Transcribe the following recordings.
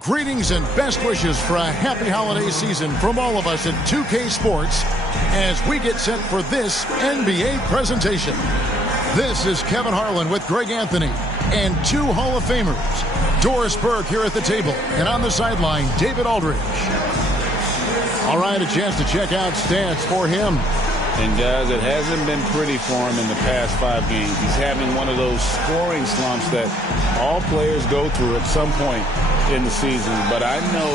Greetings and best wishes for a happy holiday season from all of us at 2K Sports as we get set for this NBA presentation. This is Kevin Harlan with Greg Anthony and two Hall of Famers, Doris Burke here at the table, and on the sideline, David Aldridge. All right, a chance to check out stats for him. And guys, it hasn't been pretty for him in the past 5 games. He's having one of those scoring slumps that all players go through at some point in the season. But I know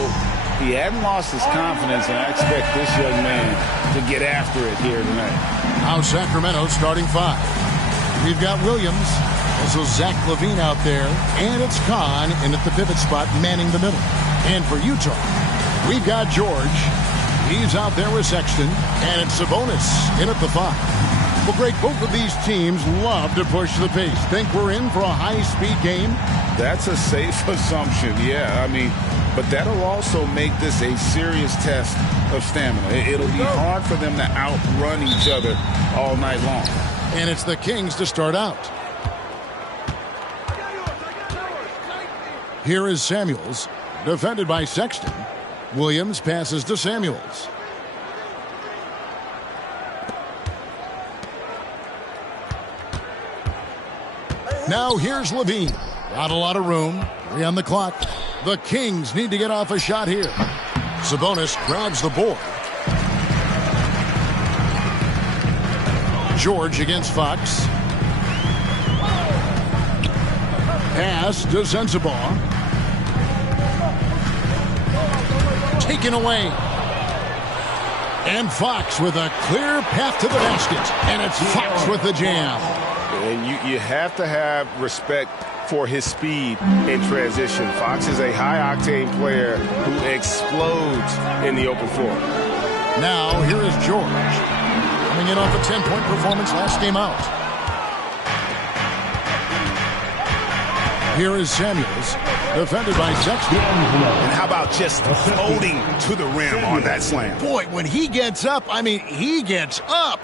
he hadn't lost his confidence, and I expect this young man to get after it here tonight. Now Sacramento starting 5. We've got Williams, also Zach LaVine out there, and it's Kahn in at the pivot spot manning the middle. And for Utah, we've got George. He's out there with Sexton, and it's Sabonis in at the 5. Well, Greg, both of these teams love to push the pace. Think we're in for a high-speed game? That's a safe assumption, yeah. I mean, but that'll also make this a serious test of stamina. It'll be hard for them to outrun each other all night long. And it's the Kings to start out. Here is Samuels, defended by Sexton. Williams passes to Samuels. Now here's LaVine. Not a lot of room. 3 on the clock. The Kings need to get off a shot here. Sabonis grabs the board. George against Fox. Pass to Sensabaugh. Taken away. And Fox with a clear path to the basket. And it's Fox with the jam. And you have to have respect for his speed in transition. Fox is a high-octane player who explodes in the open floor. Now, here is George. Coming in off a 10-point performance last game out. Here is Samuels, defended by Sexton. And how about just floating to the rim on that slam? Boy, when he gets up, I mean, he gets up.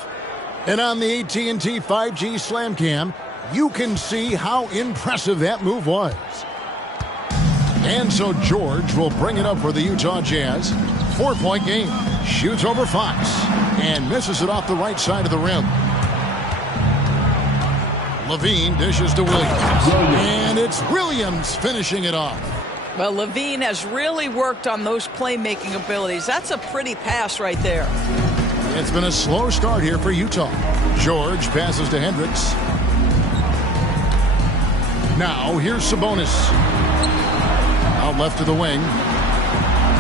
And on the AT&T 5G Slam Cam, you can see how impressive that move was. And so George will bring it up for the Utah Jazz. 4-point game. Shoots over Fox and misses it off the right side of the rim. LaVine dishes to Williams. And it's Williams finishing it off. Well, LaVine has really worked on those playmaking abilities. That's a pretty pass right there. It's been a slow start here for Utah. George passes to Hendricks. Now here's Sabonis. Out left to the wing.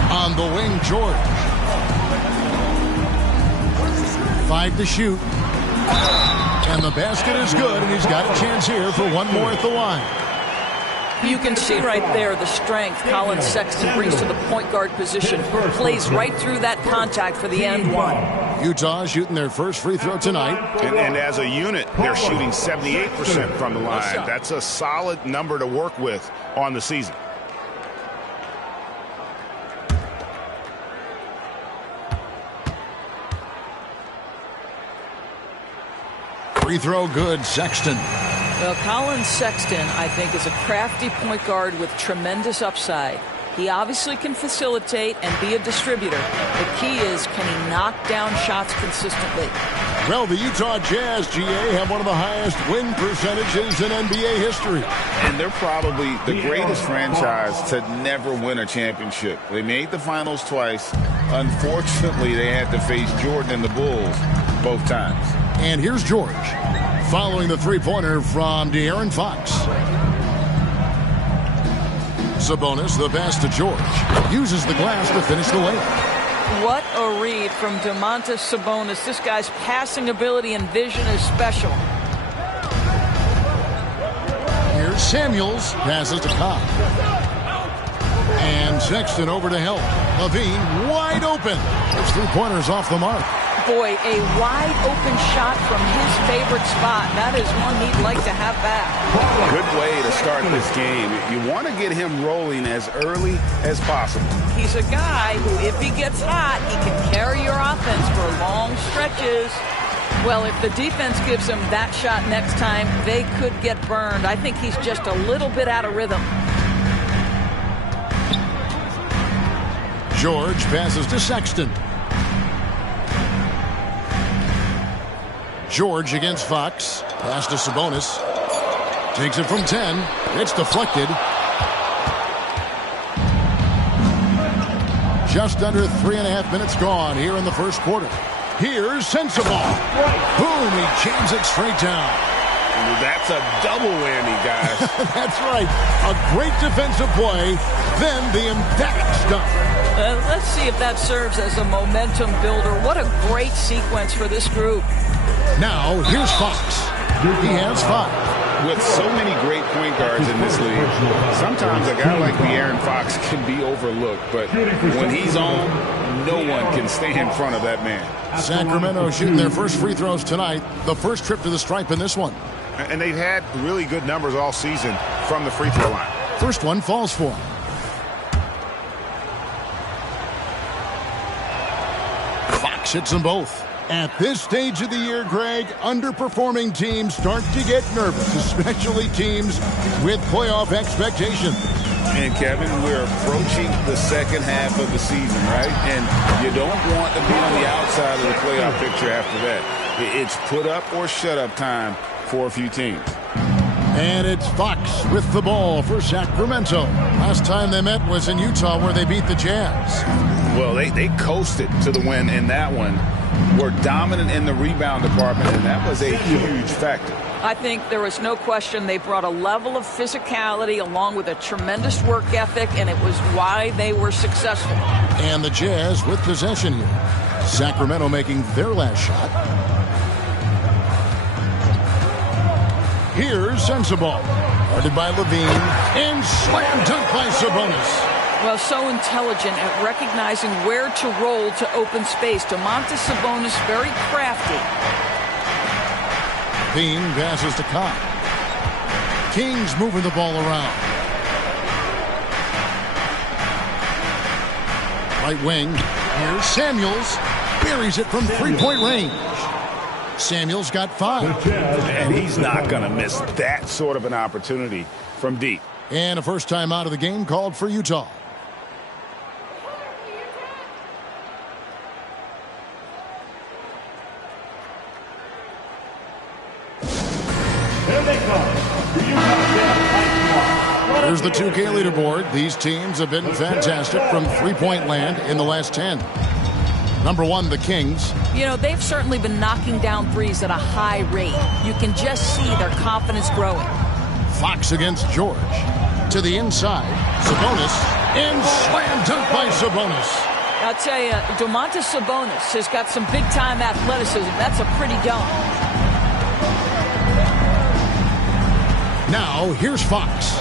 On the wing, George. 5 to shoot. And the basket is good, and he's got a chance here for one more at the line. You can see right there the strength Colin Sexton brings to the point guard position. Plays right through that contact for the end one. Utah shooting their first free throw tonight. And as a unit, they're shooting 78% from the line. That's a solid number to work with on the season. Free throw good, Sexton. Well, Colin Sexton, I think, is a crafty point guard with tremendous upside. He obviously can facilitate and be a distributor. The key is, can he knock down shots consistently? Well, the Utah Jazz, GA, have one of the highest win percentages in NBA history. And they're probably the greatest franchise to never win a championship. They made the finals twice. Unfortunately, they had to face Jordan and the Bulls both times. And here's George, following the three-pointer from De'Aaron Fox. Sabonis, the pass to George, uses the glass to finish the layup. What a read from Domantas Sabonis. This guy's passing ability and vision is special. Here's Samuels, passes to Cobb. And Sexton over to help. LaVine wide open. His three-pointer's off the mark. Boy, a wide open shot from his favorite spot. That is one he'd like to have back. Good way to start this game. You want to get him rolling as early as possible. He's a guy who, if he gets hot, he can carry your offense for long stretches. Well, if the defense gives him that shot next time, they could get burned. I think he's just a little bit out of rhythm. George passes to Sexton. George against Fox. Pass to Sabonis. Takes it from 10. It's deflected. Just under 3.5 minutes gone here in the first quarter. Here's Sensabaugh. Boom, he jams it straight down. That's a double whammy, guys. That's right. A great defensive play, then the emphatic stuff. Let's see if that serves as a momentum builder. What a great sequence for this group. Now, here's Fox. He has 5. With so many great point guards in this league, sometimes a guy like De'Aaron Fox can be overlooked, but when he's on, no one can stay in front of that man. Sacramento shooting their first free throws tonight. The first trip to the stripe in this one. And they've had really good numbers all season from the free throw line. First one falls for him. Fox hits them both. At this stage of the year, Greg, underperforming teams start to get nervous, especially teams with playoff expectations. And, Kevin, we're approaching the second half of the season, right? And you don't want to be on the outside of the playoff picture after that. It's put up or shut up time for a few teams. And it's Fox with the ball for Sacramento. Last time they met was in Utah, where they beat the Jazz. Well, they coasted to the win in that one. Were dominant in the rebound department, and that was a huge factor. I think there was no question they brought a level of physicality along with a tremendous work ethic, and it was why they were successful. And the Jazz with possession here. Sacramento making their last shot. Here's Sensabaugh. Guarded by Levine. And slam dunk by Sabonis. Well, so intelligent at recognizing where to roll to open space. Domantas Sabonis very crafty. Bean passes to Kai. Kings moving the ball around. Right wing. Here's Samuels. Buries it from three-point range. Samuels got 5. And he's not going to miss that sort of an opportunity from deep. And a first time out of the game called for Utah. Here's the 2K leaderboard. These teams have been fantastic from three-point land in the last 10. Number 1, the Kings. You know, they've certainly been knocking down threes at a high rate. You can just see their confidence growing. Fox against George. To the inside. Sabonis. And slam dunk by Sabonis. I'll tell you, Domantas Sabonis has got some big-time athleticism. That's a pretty dunk. Now, here's Fox.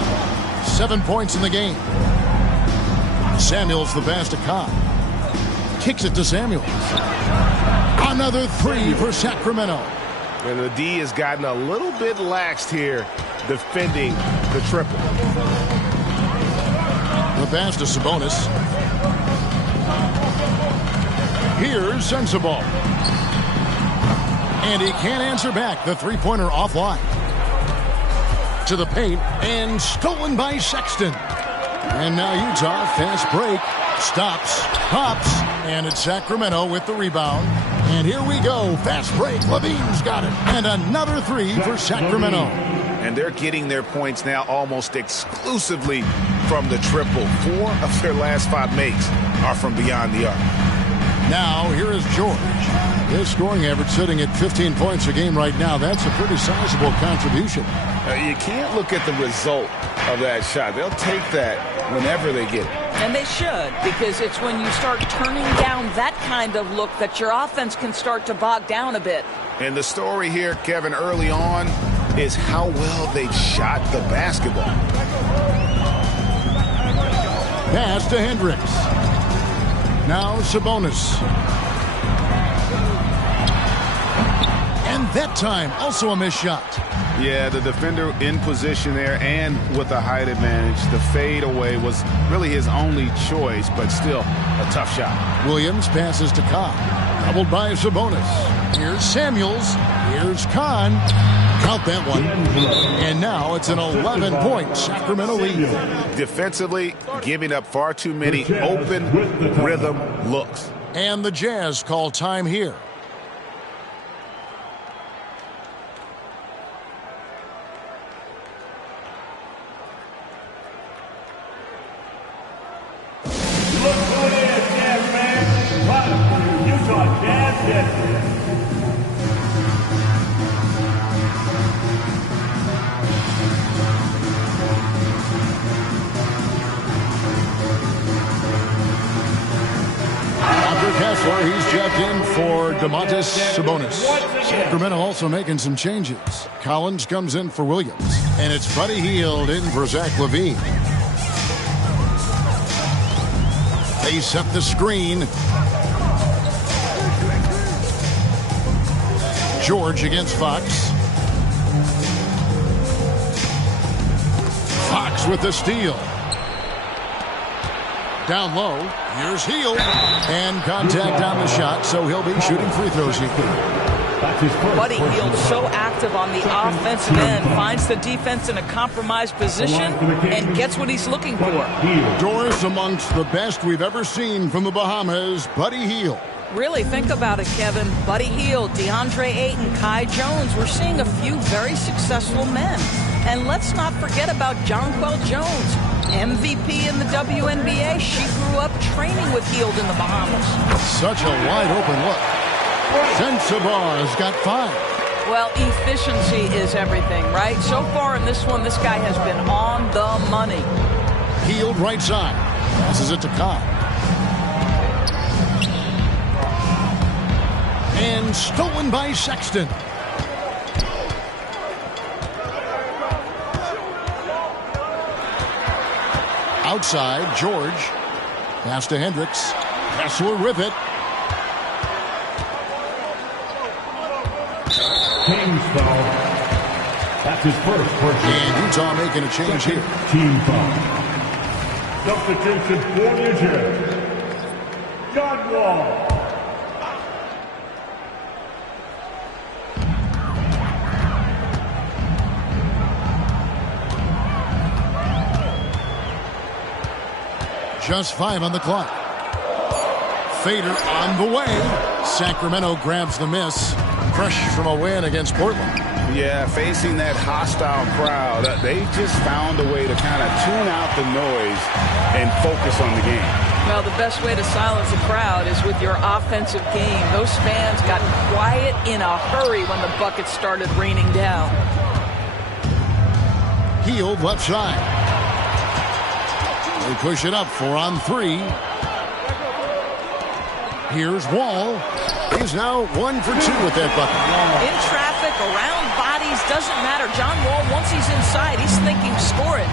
7 points in the game. Samuels the pass to Kai. Kicks it to Samuels. Another 3 for Sacramento. And the D has gotten a little bit laxed here defending the triple. The pass to Sabonis. Here's Sensabaugh. And he can't answer back. The three-pointer offline. To the paint, and stolen by Sexton. And now Utah, fast break, stops, hops, and it's Sacramento with the rebound. And here we go, fast break, Levine's got it. And another 3 for Sacramento. And they're getting their points now almost exclusively from the triple. 4 of their last 5 makes are from beyond the arc. Now, here is George. His scoring average sitting at 15 points a game right now. That's a pretty sizable contribution. You can't look at the result of that shot. They'll take that whenever they get it. And they should, because it's when you start turning down that kind of look that your offense can start to bog down a bit. And the story here, Kevin, early on is how well they've shot the basketball. Pass to Hendricks. Now Sabonis. And that time, also a missed shot. Yeah, the defender in position there and with a height advantage. The fade away was really his only choice, but still a tough shot. Williams passes to Kahn. Doubled by Sabonis. Here's Samuels. Here's Kahn. Count that one. And now it's it's an 11-point Sacramento lead. Defensively, giving up far too many open rhythm looks. And the Jazz call time here. Look who it is, Jazz fans. Live from the Utah Jazz Desert. Kessler, he's checked in for Domantas Sabonis. Sacramento also making some changes. Collins comes in for Williams. And it's Buddy Hield in for Zach LaVine. They set the screen. George against Fox. Fox with the steal. Down low, here's Hield, and contact on the shot, so he'll be shooting free throws here. Buddy Hield so active on the offensive end, finds the defense in a compromised position, and gets what he's looking for. Doris amongst the best we've ever seen from the Bahamas, Buddy Hield. Really, think about it, Kevin. Buddy Hield, DeAndre Ayton, Kai Jones. We're seeing a few very successful men. And let's not forget about Jonquel Jones, MVP in the WNBA. She grew up training with Hield in the Bahamas. Such a wide open look. Sensabaugh got 5. Well, efficiency is everything, right? So far in this one, this guy has been on the money. Hield right side. Passes it to Cobb. And stolen by Sexton. Outside, George. Pass to Hendricks. Kessler with it. Kings foul. That's his first personal. And Utah making a change here. Team foul. Substitution for New Jersey. John Wall. Just 5 on the clock. Fader on the way. Sacramento grabs the miss. Fresh from a win against Portland. Yeah, facing that hostile crowd, they just found a way to kind of tune out the noise and focus on the game. Well, the best way to silence a crowd is with your offensive game. Those fans got quiet in a hurry when the buckets started raining down. Hield left side. They push it up 4 on 3. Here's Wall. He's now 1 for 2 with that bucket. In traffic, around bodies, doesn't matter. John Wall, once he's inside, he's thinking score it.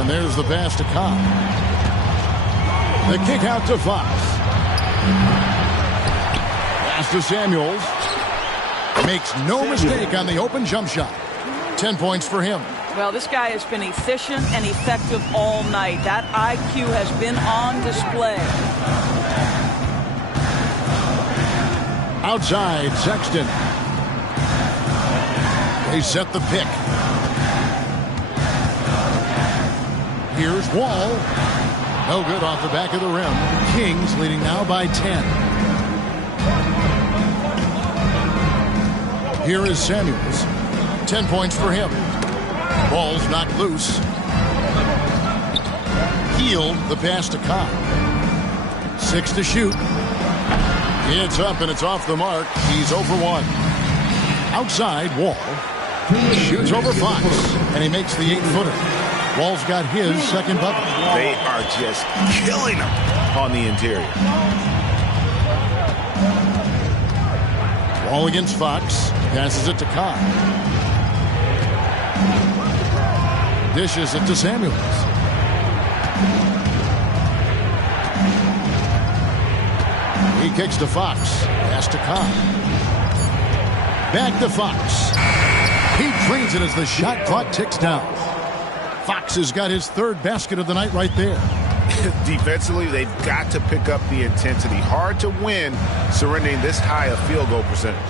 And there's the pass to Cobb. The kick out to Fox. Pass to Samuels. Makes no mistake on the open jump shot. 10 points for him. Well, this guy has been efficient and effective all night. That IQ has been on display. Outside, Sexton. They set the pick. Here's Wall. No good off the back of the rim. Kings leading now by 10. Here is Samuels. 10 points for him. Ball's knocked loose. Hield the pass to Cobb. 6 to shoot. It's up and it's off the mark. He's over 1. Outside, Wall. Shoots over Fox. And he makes the 8-footer. Wall's got his second bucket. They are just killing him on the interior. Wall against Fox. Passes it to Cobb. Dishes it to Samuels. He kicks to Fox. Pass to Cobb. Back to Fox. He drains it as the shot clock ticks down. Fox has got his 3rd basket of the night right there. Defensively, they've got to pick up the intensity. Hard to win surrendering this high a field goal percentage.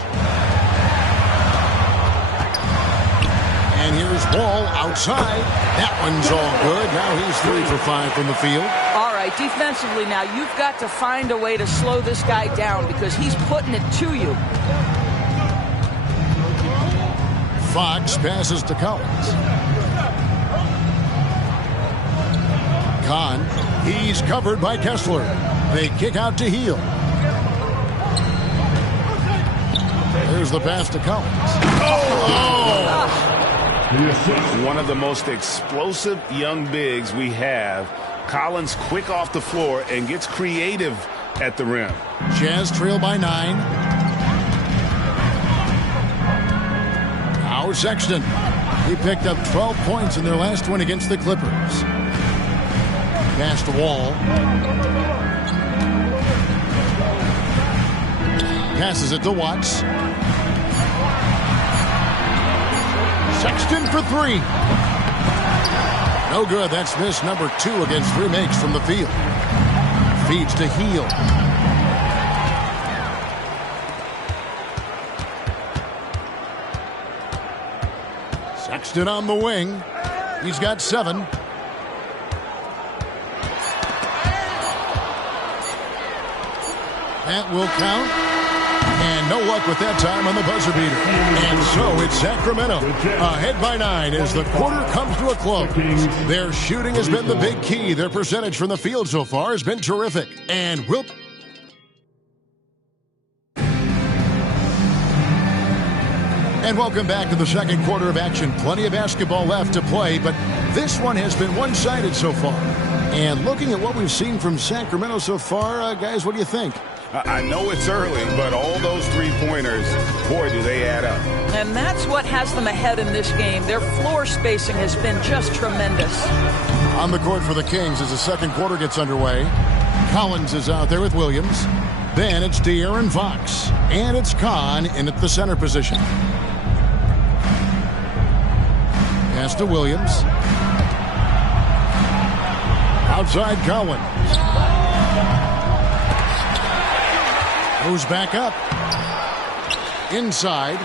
And here's Wall outside. That one's all good. Now he's 3 for 5 from the field. All right, defensively now, you've got to find a way to slow this guy down because he's putting it to you. Fox passes to Collins. Kahn, he's covered by Kessler. They kick out to Heel. There's the pass to Collins. One of the most explosive young bigs we have. Collins quick off the floor and gets creative at the rim. Jazz trail by 9. Now Sexton. He picked up 12 points in their last win against the Clippers. Pass to Wall. Passes it to Watts. Sexton for 3. No good. That's miss number 2 against 3 makes from the field. Feeds to Heel. Sexton on the wing. He's got 7. That will count. And no luck with that time on the buzzer beater. And so it's Sacramento ahead by 9 as the quarter comes to a close. Their shooting has been the big key. Their percentage from the field so far has been terrific. And welcome back to the second quarter of action. Plenty of basketball left to play, but this one has been one-sided so far. And looking at what we've seen from Sacramento so far, guys, what do you think? I know it's early, but all those three-pointers, boy, do they add up. And that's what has them ahead in this game. Their floor spacing has been just tremendous. On the court for the Kings as the second quarter gets underway. Collins is out there with Williams. Then it's De'Aaron Fox. And it's Kahn in at the center position. Pass to Williams. Outside Collins. Goes back up. Inside.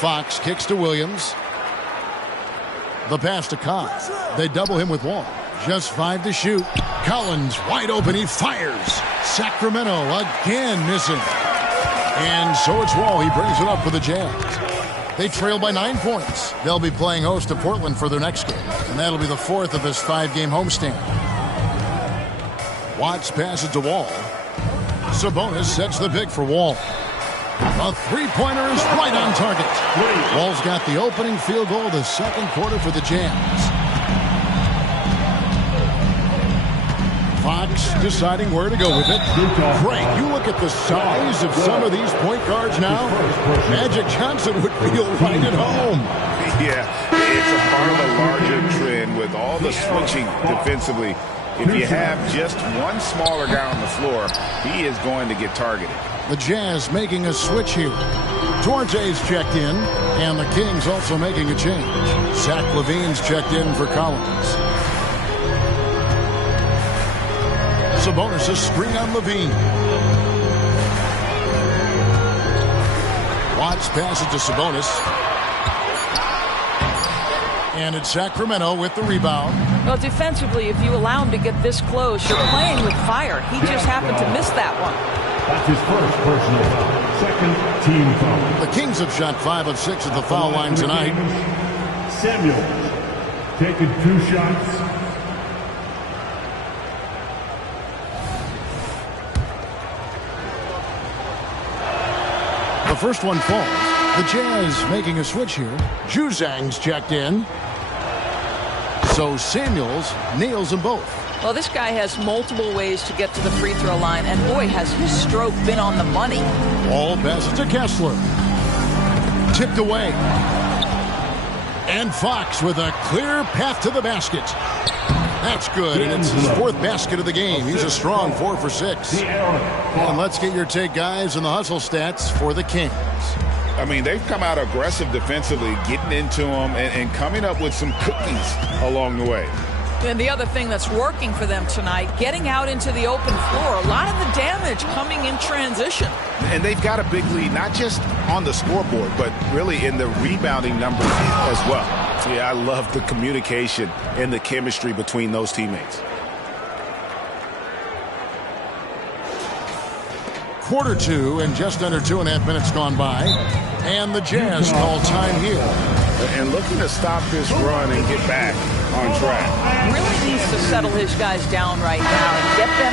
Fox kicks to Williams. The pass to Kahn. They double him with Wall. Just 5 to shoot. Collins wide open. He fires. Sacramento again missing. And so it's Wall. He brings it up for the Jazz. They trail by 9 points. They'll be playing host to Portland for their next game. And that'll be the 4th of this 5-game homestand. Watts passes to Wall. Sabonis sets the pick for Wall. A three-pointer is right on target. Wall's got the opening field goal of the second quarter for the Jazz. Fox deciding where to go with it. Great. You look at the size of some of these point guards now. Magic Johnson would feel right at home. Yeah, it's a part of a larger trend with all the switching defensively. If you have just one smaller guy on the floor, he is going to get targeted. The Jazz making a switch here. Duarte's checked in, and the Kings also making a change. Zach LaVine's checked in for Collins. Sabonis a screen on LaVine. Watts passes to Sabonis. And it's Sacramento with the rebound. Well, defensively, if you allow him to get this close, you're playing with fire. He just happened to miss that one. That's his first personal foul. Second team foul. The Kings have shot 5 of 6 at the foul line tonight. Samuels taking 2 shots. The first one falls. The Jazz making a switch here. Juzang's checked in. So Samuels nails them both. Well, this guy has multiple ways to get to the free throw line, and boy, has his stroke been on the money. Ball passes to Kessler. Tipped away. And Fox with a clear path to the basket. That's good, and it's his 4th basket of the game. He's a strong 4 for 6. And let's get your take, guys, on the hustle stats for the Kings. I mean, they've come out aggressive defensively, getting into them and coming up with some cookies along the way. And the other thing that's working for them tonight, getting out into the open floor, a lot of the damage coming in transition. And they've got a big lead, not just on the scoreboard, but really in the rebounding numbers as well. Yeah, I love the communication and the chemistry between those teammates. Quarter two and just under 2.5 minutes gone by. And the Jazz call time here. And looking to stop this run and get back on track. Really needs to settle his guys down right now and get them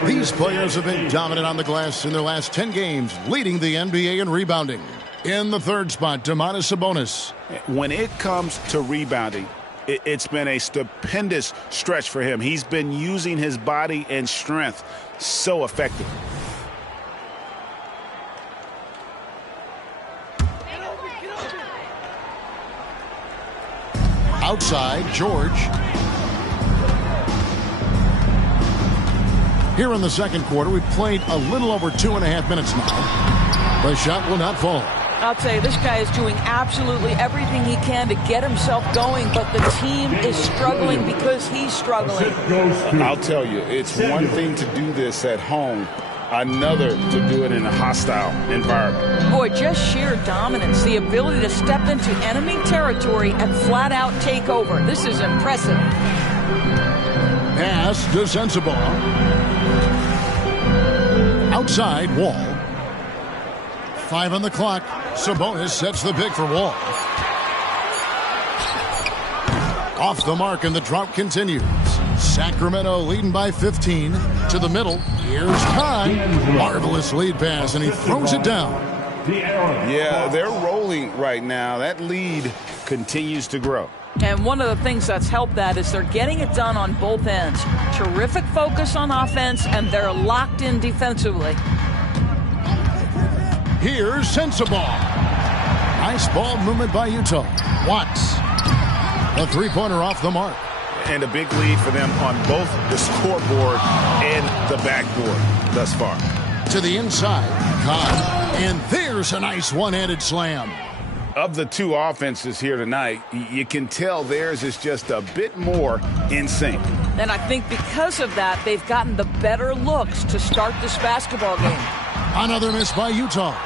refocused. These players have been dominant on the glass in their last 10 games, leading the NBA in rebounding. In the third spot, Domantas Sabonis. When it comes to rebounding, it's been a stupendous stretch for him. He's been using his body and strength so effectively. Outside, George. Here in the second quarter, we've played a little over 2.5 minutes now. The shot will not fall. I'll tell you, this guy is doing absolutely everything he can to get himself going, but the team is struggling because he's struggling. I'll tell you, it's one thing to do this at home, another to do it in a hostile environment. Boy, just sheer dominance, the ability to step into enemy territory and flat out take over. This is impressive. Pass to Sensabaugh. Outside, Wall. 5 on the clock. Sabonis sets the pick for Wall. Off the mark, and the drought continues. Sacramento leading by 15 to the middle. Here's Khan. Marvelous lead pass, and he throws it down. Yeah, they're rolling right now. That lead continues to grow. And one of the things that's helped that is they're getting it done on both ends. Terrific focus on offense, and they're locked in defensively. Here's Sensabaugh. Nice ball movement by Utah. Watts. A three-pointer off the mark. And a big lead for them on both the scoreboard and the backboard thus far. To the inside, Khan. And there's a nice one-handed slam. Of the two offenses here tonight, you can tell theirs is just a bit more in sync. And I think because of that, they've gotten the better looks to start this basketball game. Another miss by Utah.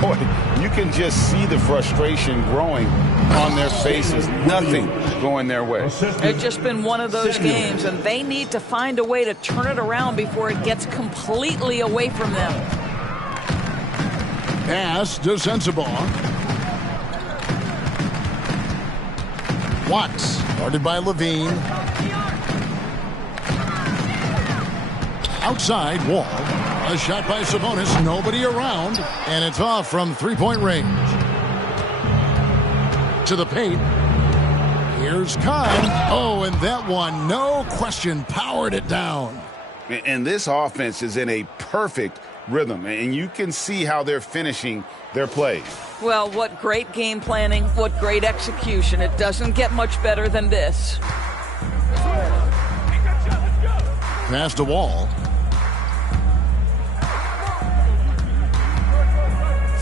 Boy, you can just see the frustration growing on their faces. Nothing going their way. It's just been one of those games, and they need to find a way to turn it around before it gets completely away from them. Pass to Sensabaugh. Watts, guarded by Levine. Outside, Wall. A shot by Sabonis, nobody around, and it's off from three-point range. To the paint. Here's Khan. Oh, and that one, no question, powered it down. And this offense is in a perfect rhythm, and you can see how they're finishing their plays. Well, what great game planning, what great execution. It doesn't get much better than this. Pass to Wall.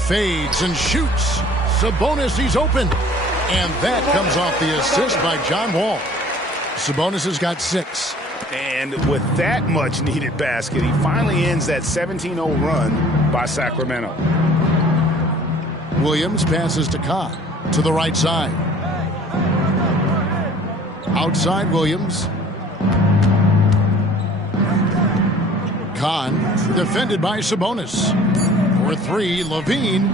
Fades and shoots. Sabonis, he's open. And that comes off the assist by John Wall. Sabonis has got 6. And with that much needed basket, he finally ends that 17-0 run by Sacramento. Williams passes to Khan to the right side. Outside Williams. Khan defended by Sabonis. For 3, Levine.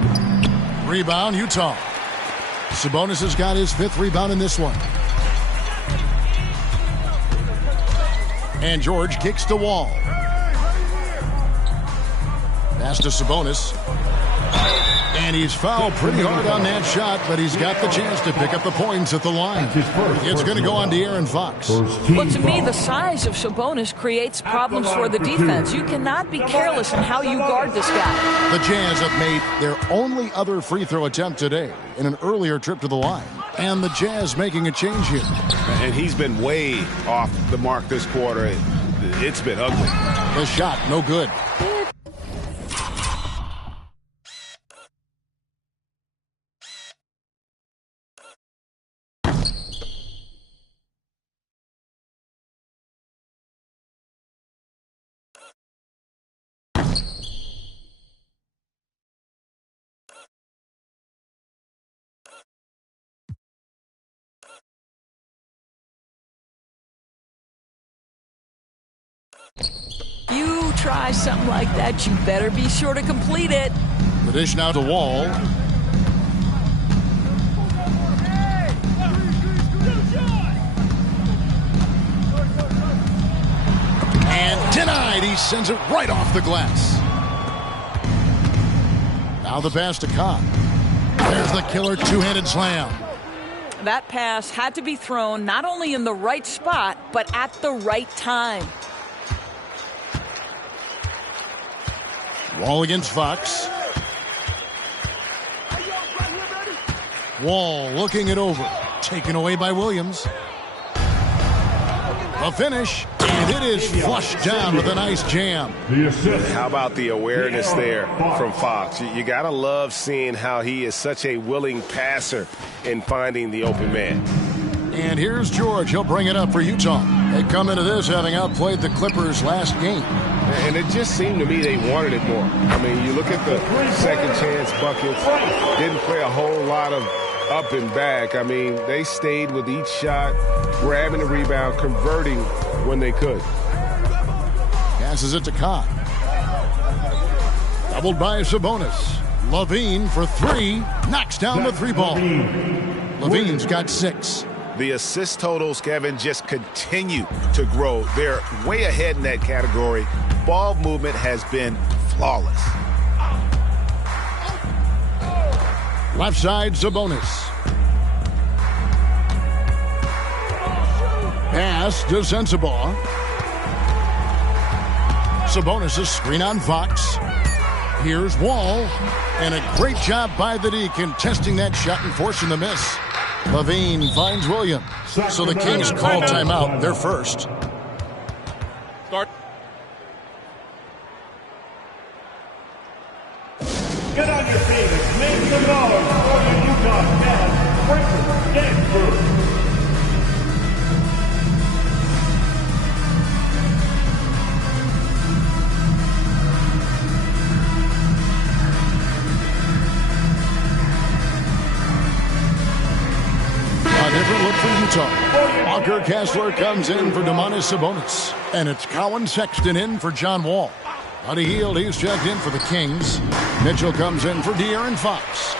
Rebound, Utah. Sabonis has got his 5th rebound in this one. And George kicks to Wall. Pass to Sabonis. And he's fouled pretty hard on that shot, but he's got the chance to pick up the points at the line. It's going to go on De'Aaron Fox. But to me, the size of Sabonis creates problems for the defense. You cannot be careless in how you guard this guy. The Jazz have made their only other free throw attempt today in an earlier trip to the line. And the Jazz making a change here. And he's been way off the mark this quarter. It's been ugly. The shot, no good. You try something like that, you better be sure to complete it. The dish now to Wall. And denied. He sends it right off the glass. Now the pass to Cobb. There's the killer two-handed slam. That pass had to be thrown not only in the right spot, but at the right time. Wall against Fox. Wall looking it over. Taken away by Williams. A finish, and it is flushed down with a nice jam. How about the awareness there from Fox? You got to love seeing how he is such a willing passer in finding the open man. And here's George. He'll bring it up for Utah. They come into this having outplayed the Clippers last game. And it just seemed to me they wanted it more. I mean, you look at the second chance buckets, didn't play a whole lot of up and back. I mean, they stayed with each shot, grabbing the rebound, converting when they could. Passes it to Cobb. Doubled by Sabonis. Levine for three. Knocks down the three ball. Levine's got 6. The assist totals, Kevin, just continue to grow. They're way ahead in that category. Ball movement has been flawless. Left side, Sabonis. Pass to Sensabaugh. Sabonis' screen on Fox. Here's Wall. And a great job by the D contesting that shot and forcing the miss. Levine finds Williams. So the Kings call timeout. They're first. Start. Get on your feet. Make some noise for the Utah Jazz. Franklin Gansberg. A different look for Utah. Walker Kessler comes in for Domantas Sabonis. And it's Colin Sexton in for John Wall. Buddy Hield, he's checked in for the Kings. Mitchell comes in for De'Aaron Fox.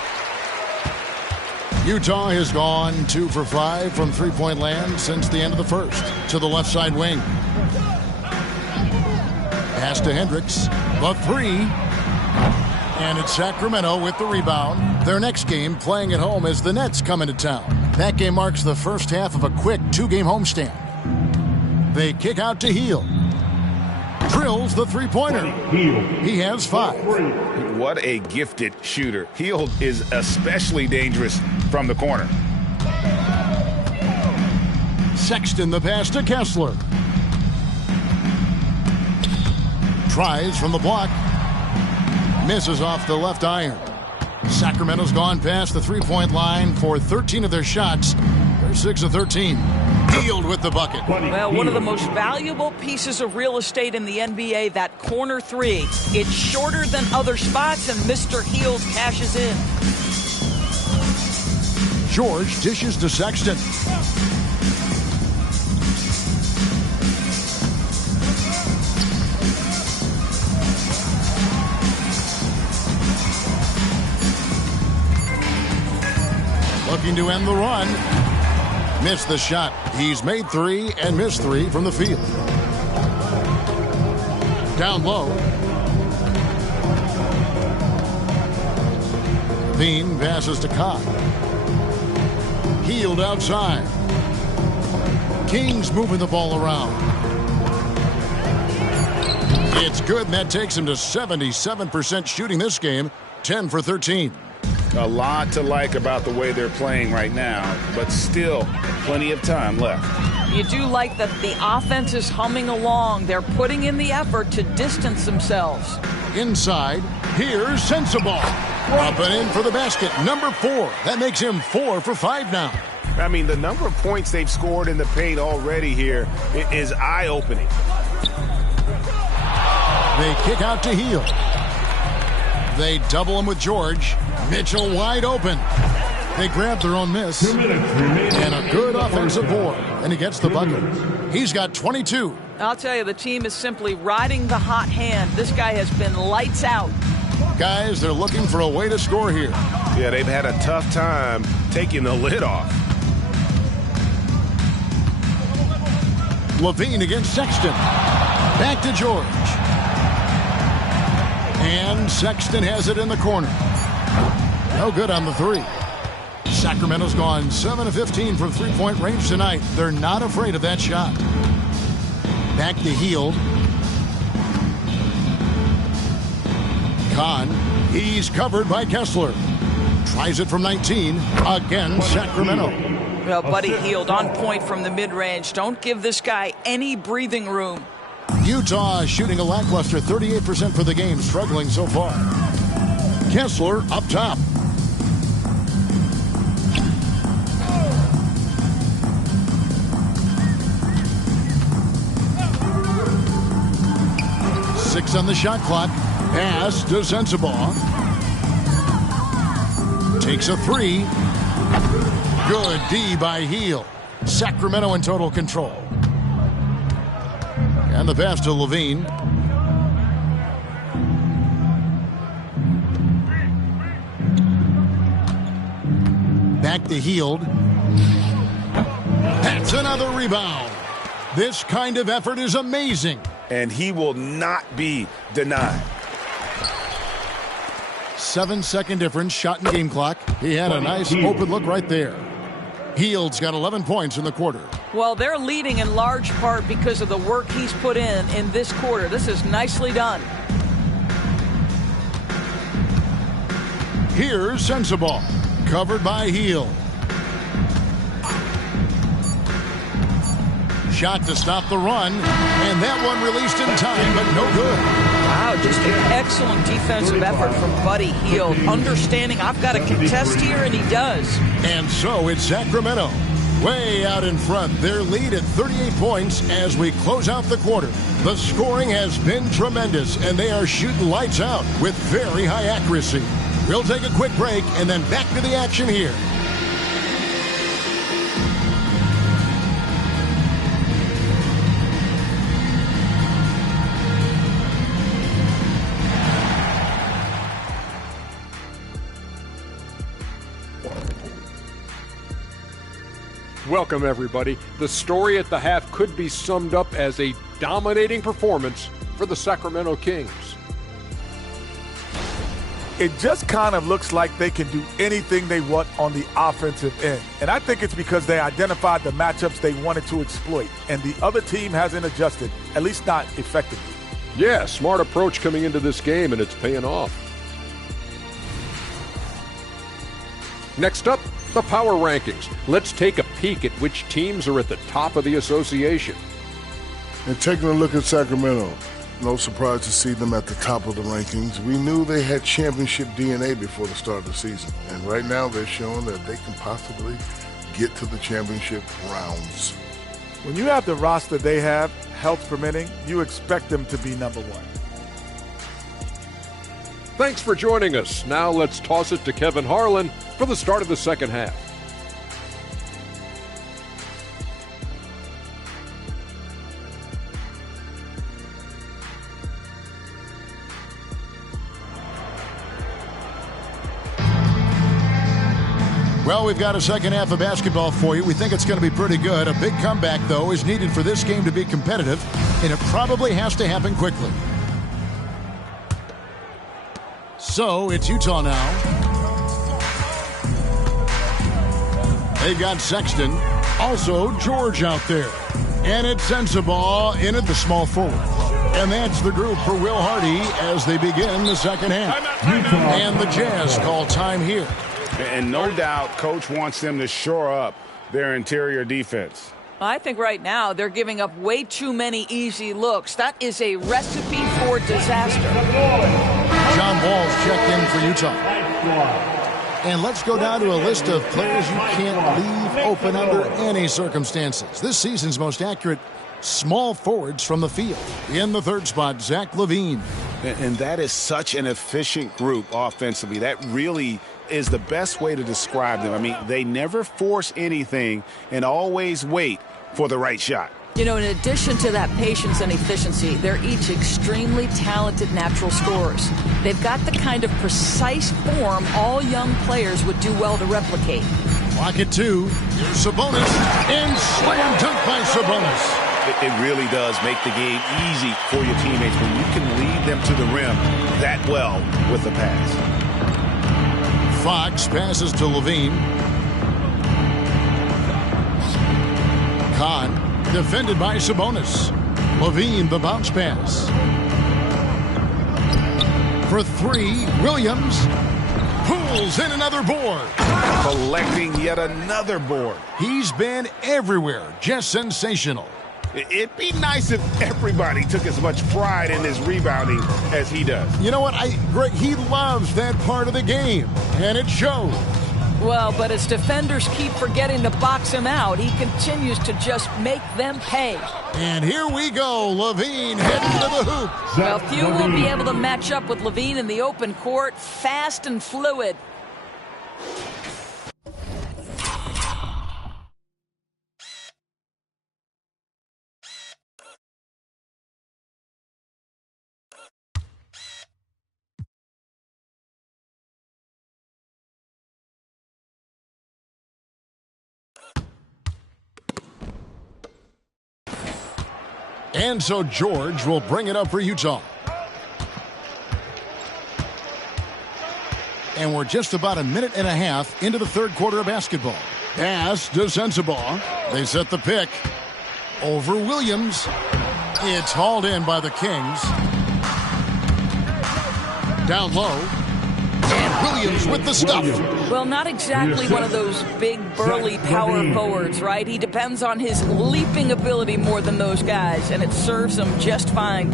Utah has gone 2 for 5 from three-point land since the end of the first. To the left side wing. Pass to Hendricks. The three. And it's Sacramento with the rebound. Their next game playing at home as the Nets come into town. That game marks the first half of a quick 2-game homestand. They kick out to Hield. Drills the three-pointer. He has 5. What a gifted shooter. Hield is especially dangerous from the corner. Sexton the pass to Kessler. Tries from the block. Misses off the left iron. Sacramento's gone past the three-point line for 13 of their shots. They're 6 of 13. Hield with the bucket. Well, one of the most valuable pieces of real estate in the NBA, that corner three. It's shorter than other spots, and Mr. Hield cashes in. George dishes to Sexton. Looking to end the run. Missed the shot. He's made 3 and missed 3 from the field. Down low. Bean passes to Cobb. Hield outside. Kings moving the ball around. It's good, and that takes him to 77% shooting this game. 10 for 13. A lot to like about the way they're playing right now, but still plenty of time left. You do like that the offense is humming along. They're putting in the effort to distance themselves. Inside, here's Sensabaugh. Up and in for the basket. Number 4. That makes him 4 for 5 now. I mean, the number of points they've scored in the paint already here is eye-opening. They kick out to Hield. They double him with George. Mitchell wide open. They grab their own miss. 2 minutes remaining. And a good offensive board. and he gets the bucket. He's got 22. I'll tell you, the team is simply riding the hot hand. This guy has been lights out. Guys, they're looking for a way to score here. Yeah, they've had a tough time taking the lid off. LaVine against Sexton. Back to George. And Sexton has it in the corner. No good on the three. Sacramento's gone 7 of 15 from three-point range tonight. They're not afraid of that shot. Back to Hield. Kahn. He's covered by Kessler. Tries it from 19. Again, Sacramento. Well, Buddy Hield on point from the mid-range. Don't give this guy any breathing room. Utah shooting a lackluster 38% for the game, struggling so far. Kessler up top. Six on the shot clock. Pass to Sensabaugh. Takes a three. Good D by Hield. Sacramento in total control. And the pass to LaVine. Back to Hield. That's another rebound. This kind of effort is amazing. And he will not be denied. 7-second difference, shot in game clock. He had a nice open look right there. Hield's got 11 points in the quarter. Well, they're leading in large part because of the work he's put in this quarter. This is nicely done. Here's Sensabaugh, covered by Hield. Shot to stop the run, and that one released in time, but no good. Wow, just an excellent defensive effort from Buddy Hield. Understanding I've got to contest here, and he does. And so it's Sacramento, way out in front. Their lead at 38 points as we close out the quarter. The scoring has been tremendous, and they are shooting lights out with very high accuracy. We'll take a quick break, and then back to the action here. Welcome, everybody. The story at the half could be summed up as a dominating performance for the Sacramento Kings. It just kind of looks like they can do anything they want on the offensive end. And I think it's because they identified the matchups they wanted to exploit, and the other team hasn't adjusted, at least not effectively. Yeah, smart approach coming into this game, and it's paying off. Next up, the power rankings. Let's take a peek at which teams are at the top of the association. And taking a look at Sacramento, no surprise to see them at the top of the rankings. We knew they had championship DNA before the start of the season, and right now they're showing that they can possibly get to the championship rounds. When you have the roster they have, health permitting, you expect them to be number one. Thanks for joining us. Now let's toss it to Kevin Harlan for the start of the second half. Well, we've got a second half of basketball for you. We think it's going to be pretty good. A big comeback, though, is needed for this game to be competitive, and it probably has to happen quickly. So, it's Utah now. They've got Sexton. Also, George out there. And it's Sensabaugh in at the small forward. And that's the group for Will Hardy as they begin the second half. And the Jazz call time here. And no doubt, Coach wants them to shore up their interior defense. I think right now they're giving up way too many easy looks. That is a recipe for disaster. John Wall's checked in for Utah. And let's go down to a list of players you can't leave open under any circumstances. This season's most accurate small forwards from the field. In the third spot, Zach LaVine. And that is such an efficient group offensively. That really is the best way to describe them. I mean, they never force anything and always wait for the right shot. You know, in addition to that patience and efficiency, they're each extremely talented natural scorers. They've got the kind of precise form all young players would do well to replicate. Clock at 2. Here's Sabonis. And slam dunk by Sabonis. It really does make the game easy for your teammates when you can lead them to the rim that well with the pass. Fox passes to Levine. Kahn defended by Sabonis. Levine, the bounce pass. For 3, Williams pulls in another board. Collecting yet another board. He's been everywhere. Just sensational. It'd be nice if everybody took as much pride in his rebounding as he does. You know what, Greg, he loves that part of the game, and it shows. Well, but as defenders keep forgetting to box him out, he continues to just make them pay. And here we go, Levine heading to the hoop. Well, few will be able to match up with Levine in the open court, fast and fluid. And so George will bring it up for Utah. And we're just about a minute and a half into the third quarter of basketball. Pass to Sensabaugh. They set the pick. Over Williams. It's hauled in by the Kings. Down low. And Williams with the stuff. Well, not exactly one of those big, burly power forwards, right? He depends on his leaping ability more than those guys, and it serves him just fine.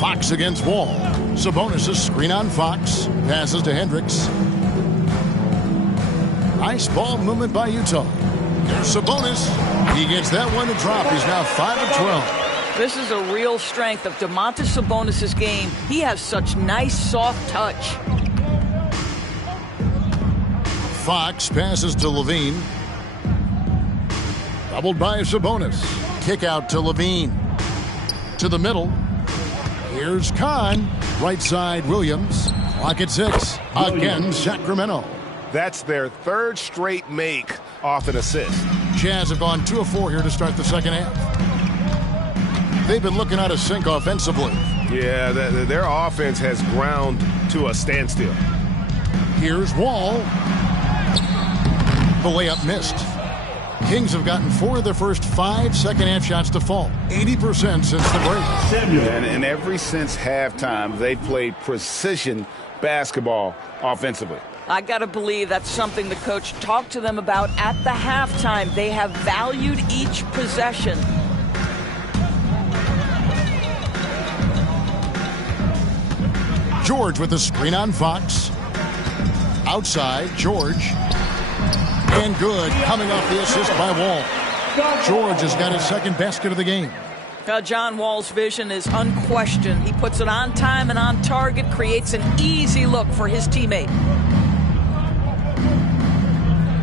Fox against Wall. Sabonis' screen on Fox. Passes to Hendricks. Nice ball movement by Utah. There's Sabonis. He gets that one to drop. He's now 5 of 12. This is a real strength of Domantas Sabonis' game. He has such nice, soft touch. Fox passes to Levine. Doubled by Sabonis. Kick out to Levine. To the middle. Here's Kahn. Right side, Williams. Clock at 6. Again, Sacramento. That's their third straight make off an assist. Jazz have gone 2 of 4 here to start the second half. They've been looking out of sync offensively. Yeah, their offense has ground to a standstill. Here's Wall. The layup missed. Kings have gotten 4 of their first 5 second-half shots to fall. 80% since the break. And ever since halftime, they played precision basketball offensively. I got to believe that's something the coach talked to them about at the halftime. They have valued each possession. George with the screen on Fox. Outside, George. And good, coming off the assist by Wall. George has got his second basket of the game. John Wall's vision is unquestioned. He puts it on time and on target, creates an easy look for his teammate.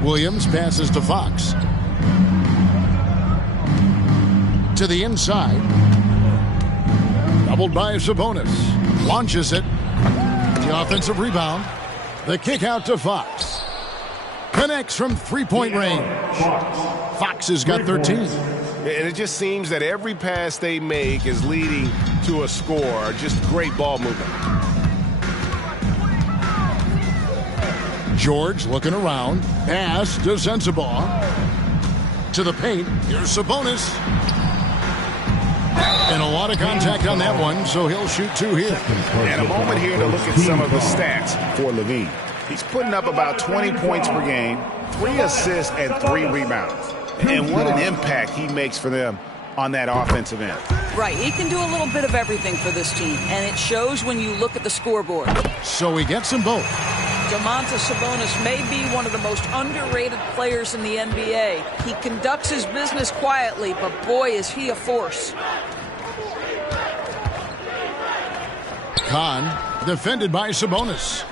Williams passes to Fox. To the inside. Doubled by Sabonis. Launches it. The offensive rebound. The kick out to Fox. Connects from three-point range. Fox has got 13. And it just seems that every pass they make is leading to a score. Just great ball movement. George looking around. Pass to Sensabaugh. To the paint. Here's Sabonis. And a lot of contact on that one, so he'll shoot 2 here. And a moment here to look at some of the stats for Levine. He's putting up about 20 points per game, 3 assists, and 3 rebounds. And what an impact he makes for them on that offensive end. Right, he can do a little bit of everything for this team, and it shows when you look at the scoreboard. So he gets them both. Domantas Sabonis may be one of the most underrated players in the NBA. He conducts his business quietly, but boy, is he a force. Kahn, defended by Sabonis.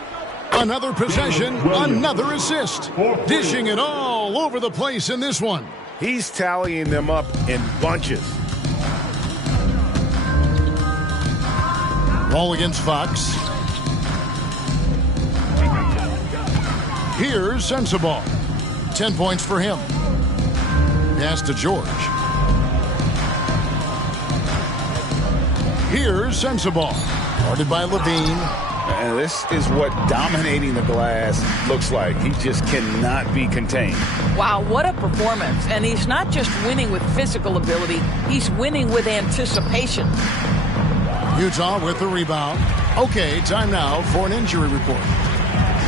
Another possession, another assist. Dishing it all over the place in this one. He's tallying them up in bunches. Ball against Fox. Here's Sensabaugh. 10 points for him. Pass to George. Here's Sensabaugh. Guarded by Levine. And this is what dominating the glass looks like. He just cannot be contained. Wow, what a performance. And he's not just winning with physical ability, he's winning with anticipation. Utah with the rebound. Okay, time now for an injury report.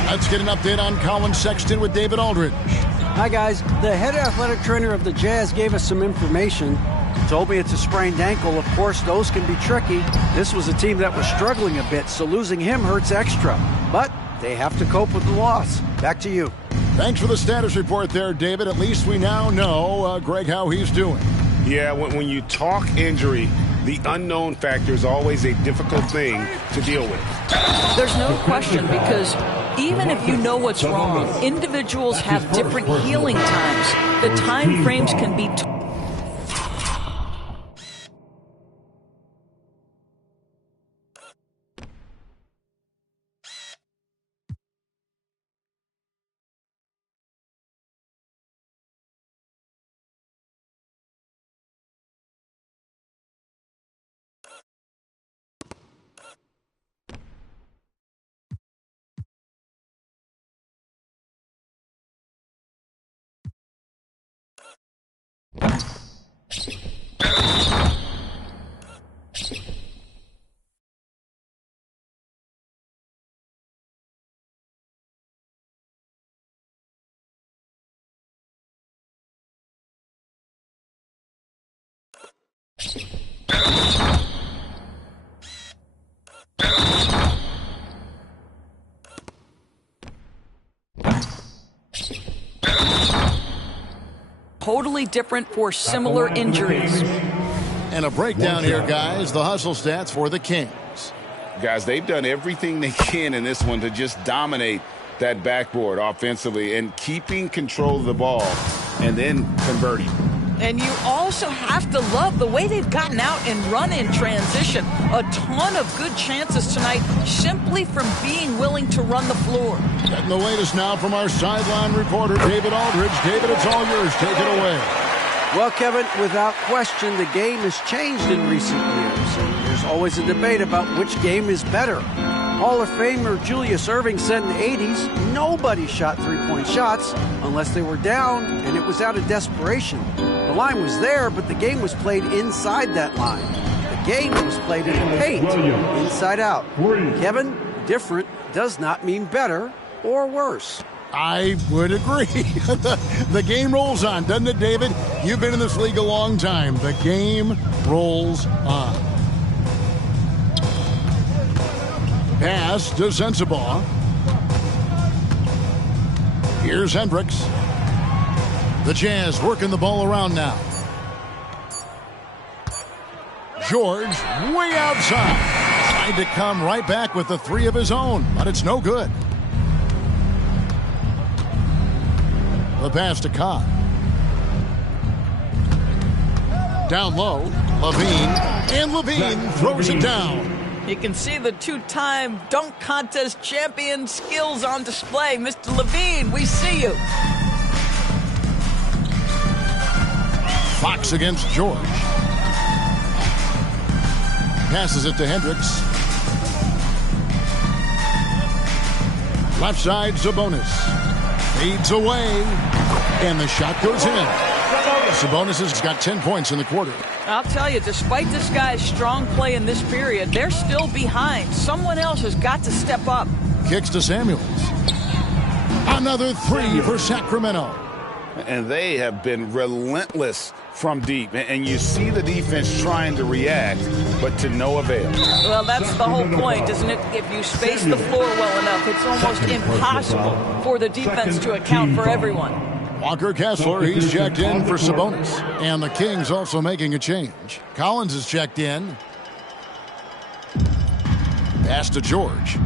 Let's get an update on Collin Sexton with David Aldridge. Hi, guys. The head athletic trainer of the Jazz gave us some information. Told me it's a sprained ankle. Of course, those can be tricky. This was a team that was struggling a bit, so losing him hurts extra. But they have to cope with the loss. Back to you. Thanks for the status report there, David. At least we now know, Greg, how he's doing. Yeah, when you talk injury, the unknown factor is always a difficult thing to deal with. There's no question, because even if you know what's wrong, individuals have different healing times. The time frames can be totally different for similar injuries. And a breakdown here, guys. The hustle stats for the Kings. Guys, they've done everything they can in this one to just dominate that backboard offensively and keeping control of the ball and then converting. And you also have to love the way they've gotten out and run in transition. A ton of good chances tonight simply from being willing to run the floor. Getting the latest now from our sideline reporter, David Aldridge. David, it's all yours. Take it away. Well, Kevin, without question, the game has changed in recent years. And there's always a debate about which game is better. Hall of Famer Julius Erving said in the 80s, nobody shot three-point shots unless they were down, and it was out of desperation. The line was there, but the game was played inside that line. The game was played in the paint, inside out. Kevin, different does not mean better or worse. I would agree. The game rolls on, doesn't it, David? You've been in this league a long time. The game rolls on. Pass to Sensabaugh. Here's Hendricks. The Jazz working the ball around now. George way outside. Tried to come right back with the three of his own, but it's no good. The pass to Cobb. Down low, Levine. And Levine throws it down. You can see the two-time dunk contest champion skills on display. Mr. Levine, we see you. Fox against George. Passes it to Hendricks. Left side, Sabonis. Fades away. And the shot goes in. Sabonis has got 10 points in the quarter. I'll tell you, despite this guy's strong play in this period, they're still behind. Someone else has got to step up. Kicks to Samuels. Another three for Sacramento. And they have been relentless from deep. And you see the defense trying to react, but to no avail. Well, that's the whole point, isn't it? If you space the floor well enough, it's almost impossible for the defense to account for everyone. Walker Kessler, he's checked in for Sabonis. And the Kings also making a change. Collins is checked in. Pass to George.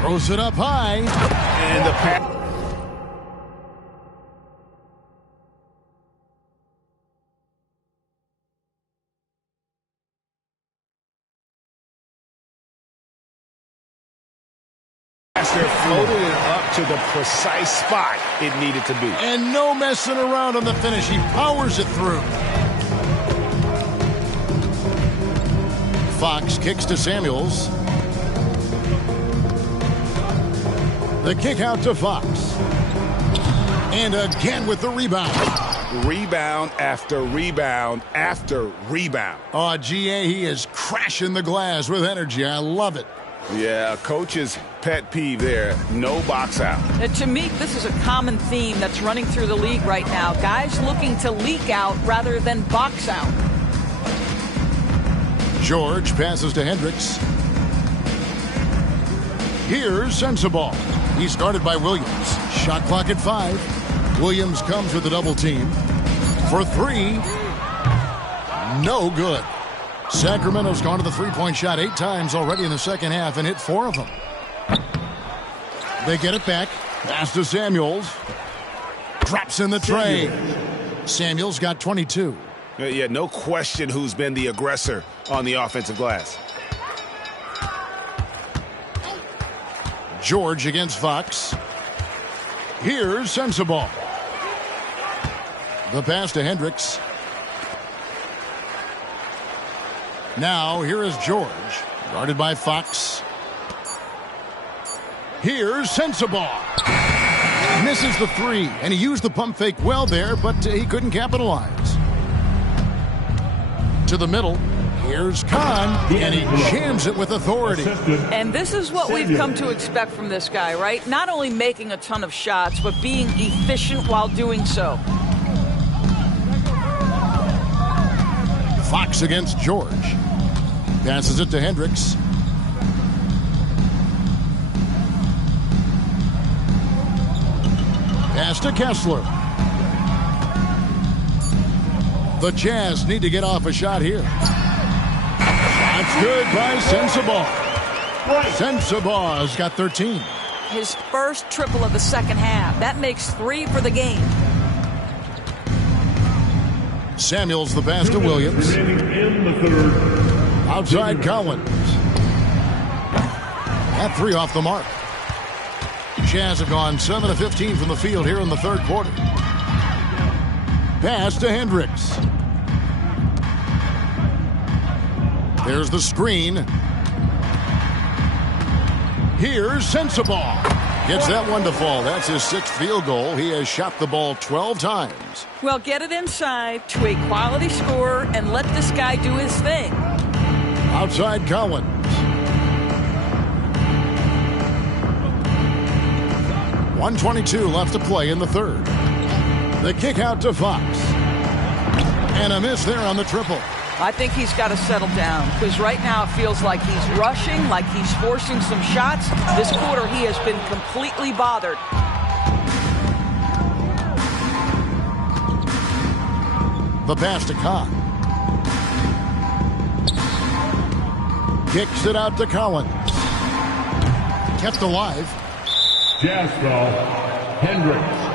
Throws it up high. And the pass. Floated it up to the precise spot it needed to be. And no messing around on the finish. He powers it through. Fox kicks to Samuels. The kick out to Fox. And again with the rebound. Rebound after rebound after rebound. Oh, GA, he is crashing the glass with energy. I love it. Yeah, a coach's pet peeve there. No box out. To me, this is a common theme that's running through the league right now. Guys looking to leak out rather than box out. George passes to Hendricks. Here's Sensabaugh. He's guarded by Williams. Shot clock at 5. Williams comes with a double team. For 3. No good. Sacramento's gone to the three-point shot 8 times already in the second half and hit 4 of them. They get it back. Pass to Samuels. Drops in the tray. Samuels got 22. Yeah, no question who's been the aggressor on the offensive glass. George against Fox. Here's Sensabaugh. The pass to Hendricks. Now, here is George, guarded by Fox. Here's Sensabaugh. Misses the 3, and he used the pump fake well there, but he couldn't capitalize. To the middle, here's Kahn, and he jams it with authority. And this is what we've come to expect from this guy, right? Not only making a ton of shots, but being efficient while doing so. Fox against George. Passes it to Hendricks. Pass to Kessler. The Jazz need to get off a shot here. That's good by Sensabaugh. Sensabaugh's got 13. His first triple of the second half. That makes 3 for the game. Samuels the pass to Williams. In the third. Outside Collins. That 3 off the mark. Jazz have gone 7 of 15 from the field here in the third quarter. Pass to Hendricks. There's the screen. Here's Sensabaugh. Gets that one to fall. That's his 6th field goal. He has shot the ball 12 times. Well, get it inside to a quality scorer and let this guy do his thing. Outside Collins. .122 left to play in the third. The kick out to Fox. And a miss there on the triple. I think he's got to settle down because right now it feels like he's rushing, like he's forcing some shots. This quarter he has been completely bothered. The pass to Kahn. Kicks it out to Collins. Kept alive. Jazz foul. Hendricks.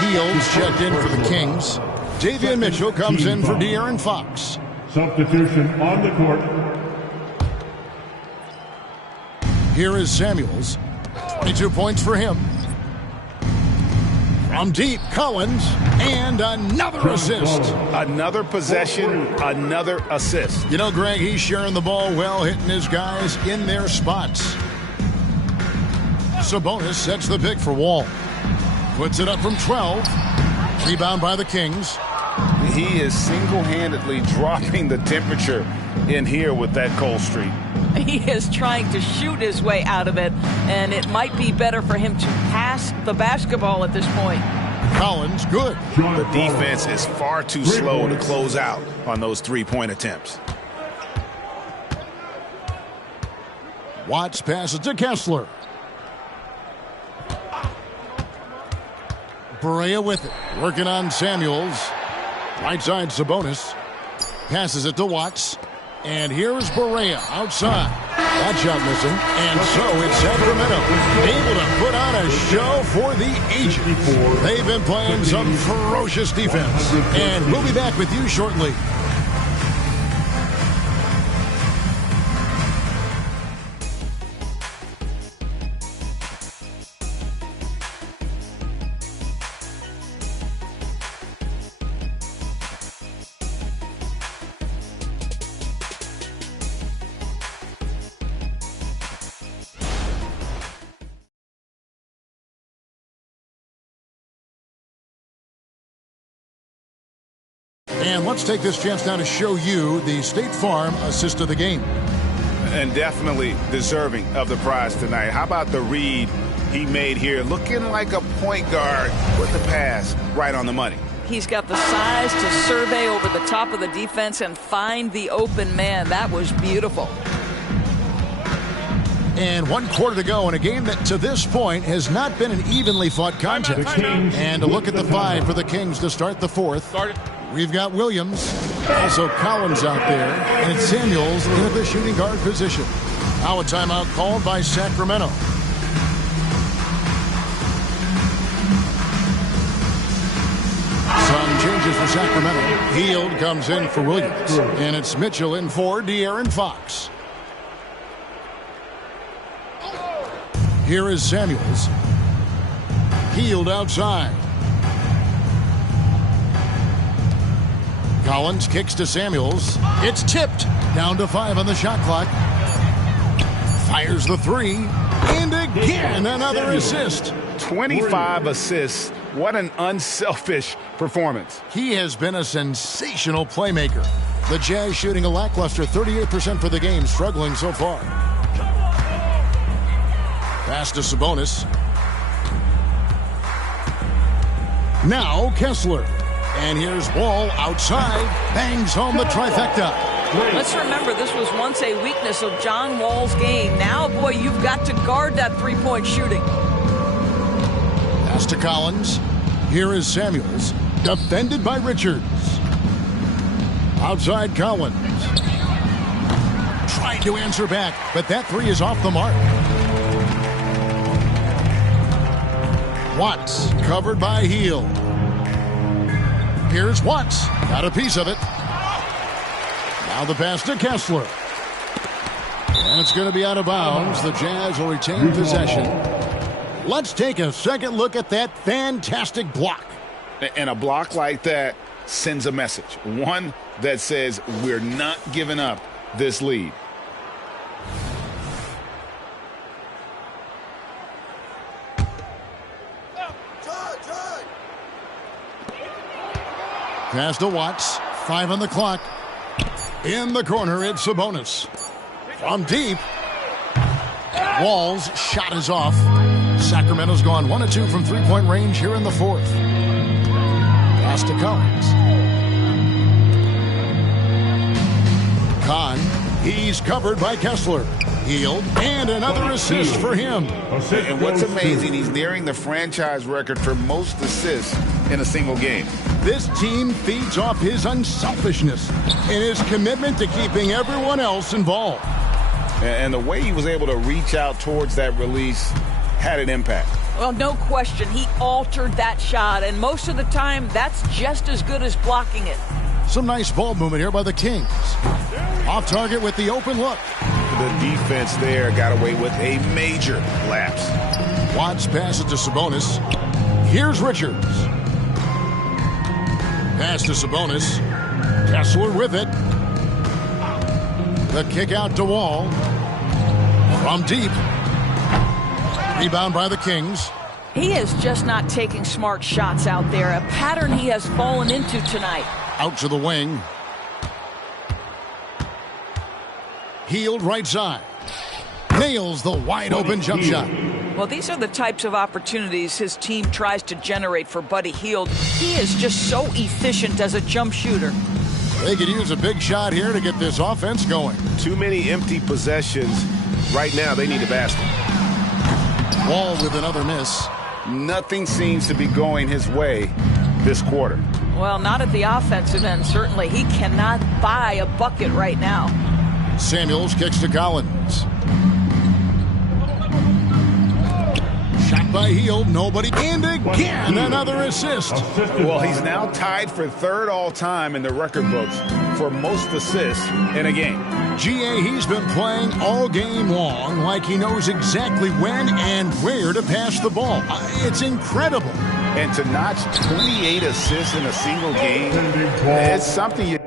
Fields checked in for the Kings. Davion Mitchell comes in for De'Aaron Fox. Substitution on the court. Here is Samuels. 22 points for him. From deep, Collins, and another assist. Another possession, another assist. You know, Greg, he's sharing the ball well, hitting his guys in their spots. Sabonis sets the pick for Wall. Puts it up from 12. Rebound by the Kings. He is single-handedly dropping the temperature in here with that cold streak. He is trying to shoot his way out of it, and it might be better for him to pass the basketball at this point. Collins, good. The defense is far too slow to close out on those three-point attempts. Watts passes to Kessler. Barea with it. Working on Samuels. Right side Sabonis. Passes it to Watts. And here's Barea outside. That shot missing. And so it's Sacramento able to put on a show for the ages. They've been playing some ferocious defense. And we'll be back with you shortly. And let's take this chance now to show you the State Farm assist of the game. And definitely deserving of the prize tonight. How about the read he made here? Looking like a point guard with the pass right on the money. He's got the size to survey over the top of the defense and find the open man. That was beautiful. And 1 quarter to go in a game that to this point has not been an evenly fought contest. And a look at the 5 for the Kings to start the 4th. We've got Williams, also Collins out there, and it's Samuels in the shooting guard position. Now a timeout called by Sacramento. Some changes for Sacramento. Hield comes in for Williams, and it's Mitchell in for De'Aaron Fox. Here is Samuels. Hield outside. Collins kicks to Samuels. It's tipped. Down to 5 on the shot clock. Fires the 3. And again, another assist. 25 assists. What an unselfish performance. He has been a sensational playmaker. The Jazz shooting a lackluster 38% for the game, struggling so far. Pass to Sabonis. Now Kessler. And here's Wall outside. Bangs home the trifecta. Let's remember, this was once a weakness of John Wall's game. Now, boy, you've got to guard that three-point shooting. Pass to Collins. Here is Samuels. Defended by Richards. Outside Collins. Tried to answer back, but that 3 is off the mark. Watts covered by Hield. Here's Watts. Got a piece of it. Now the pass to Kessler. And it's going to be out of bounds. The Jazz will retain possession. Let's take a second look at that fantastic block. And a block like that sends a message. One that says we're not giving up this lead. Pass to Watts. 5 on the clock. In the corner, it's Sabonis. From deep. Wall's shot is off. Sacramento's gone 1 of 2 from three-point range here in the 4th. Pass to Collins. Kahn. He's covered by Kessler. Hield. And another assist for him. And what's amazing, he's nearing the franchise record for most assists in a single game. This team feeds off his unselfishness and his commitment to keeping everyone else involved. And the way he was able to reach out towards that release had an impact. Well, no question. He altered that shot, and most of the time, that's just as good as blocking it. Some nice ball movement here by the Kings. Off target with the open look. The defense there got away with a major lapse. Watts passes to Sabonis. Here's Richards. Pass to Sabonis. Kessler with it. The kick out to Wall. From deep. Rebound by the Kings. He is just not taking smart shots out there. A pattern he has fallen into tonight. Out to the wing. Hield right side. Nails the wide open jump shot. Well, these are the types of opportunities his team tries to generate for Buddy Hield. He is just so efficient as a jump shooter. They could use a big shot here to get this offense going. Too many empty possessions. Right now, they need a basket. Wall with another miss. Nothing seems to be going his way this quarter. Well, not at the offensive end, certainly. He cannot buy a bucket right now. Samuels kicks to Collins. Shot by Hield, nobody. And again, another assist. Well, he's now tied for third all-time in the record books for most assists in a game. GA, he's been playing all game long like he knows exactly when and where to pass the ball. It's incredible. And to notch 28 assists in a single game, it's something you...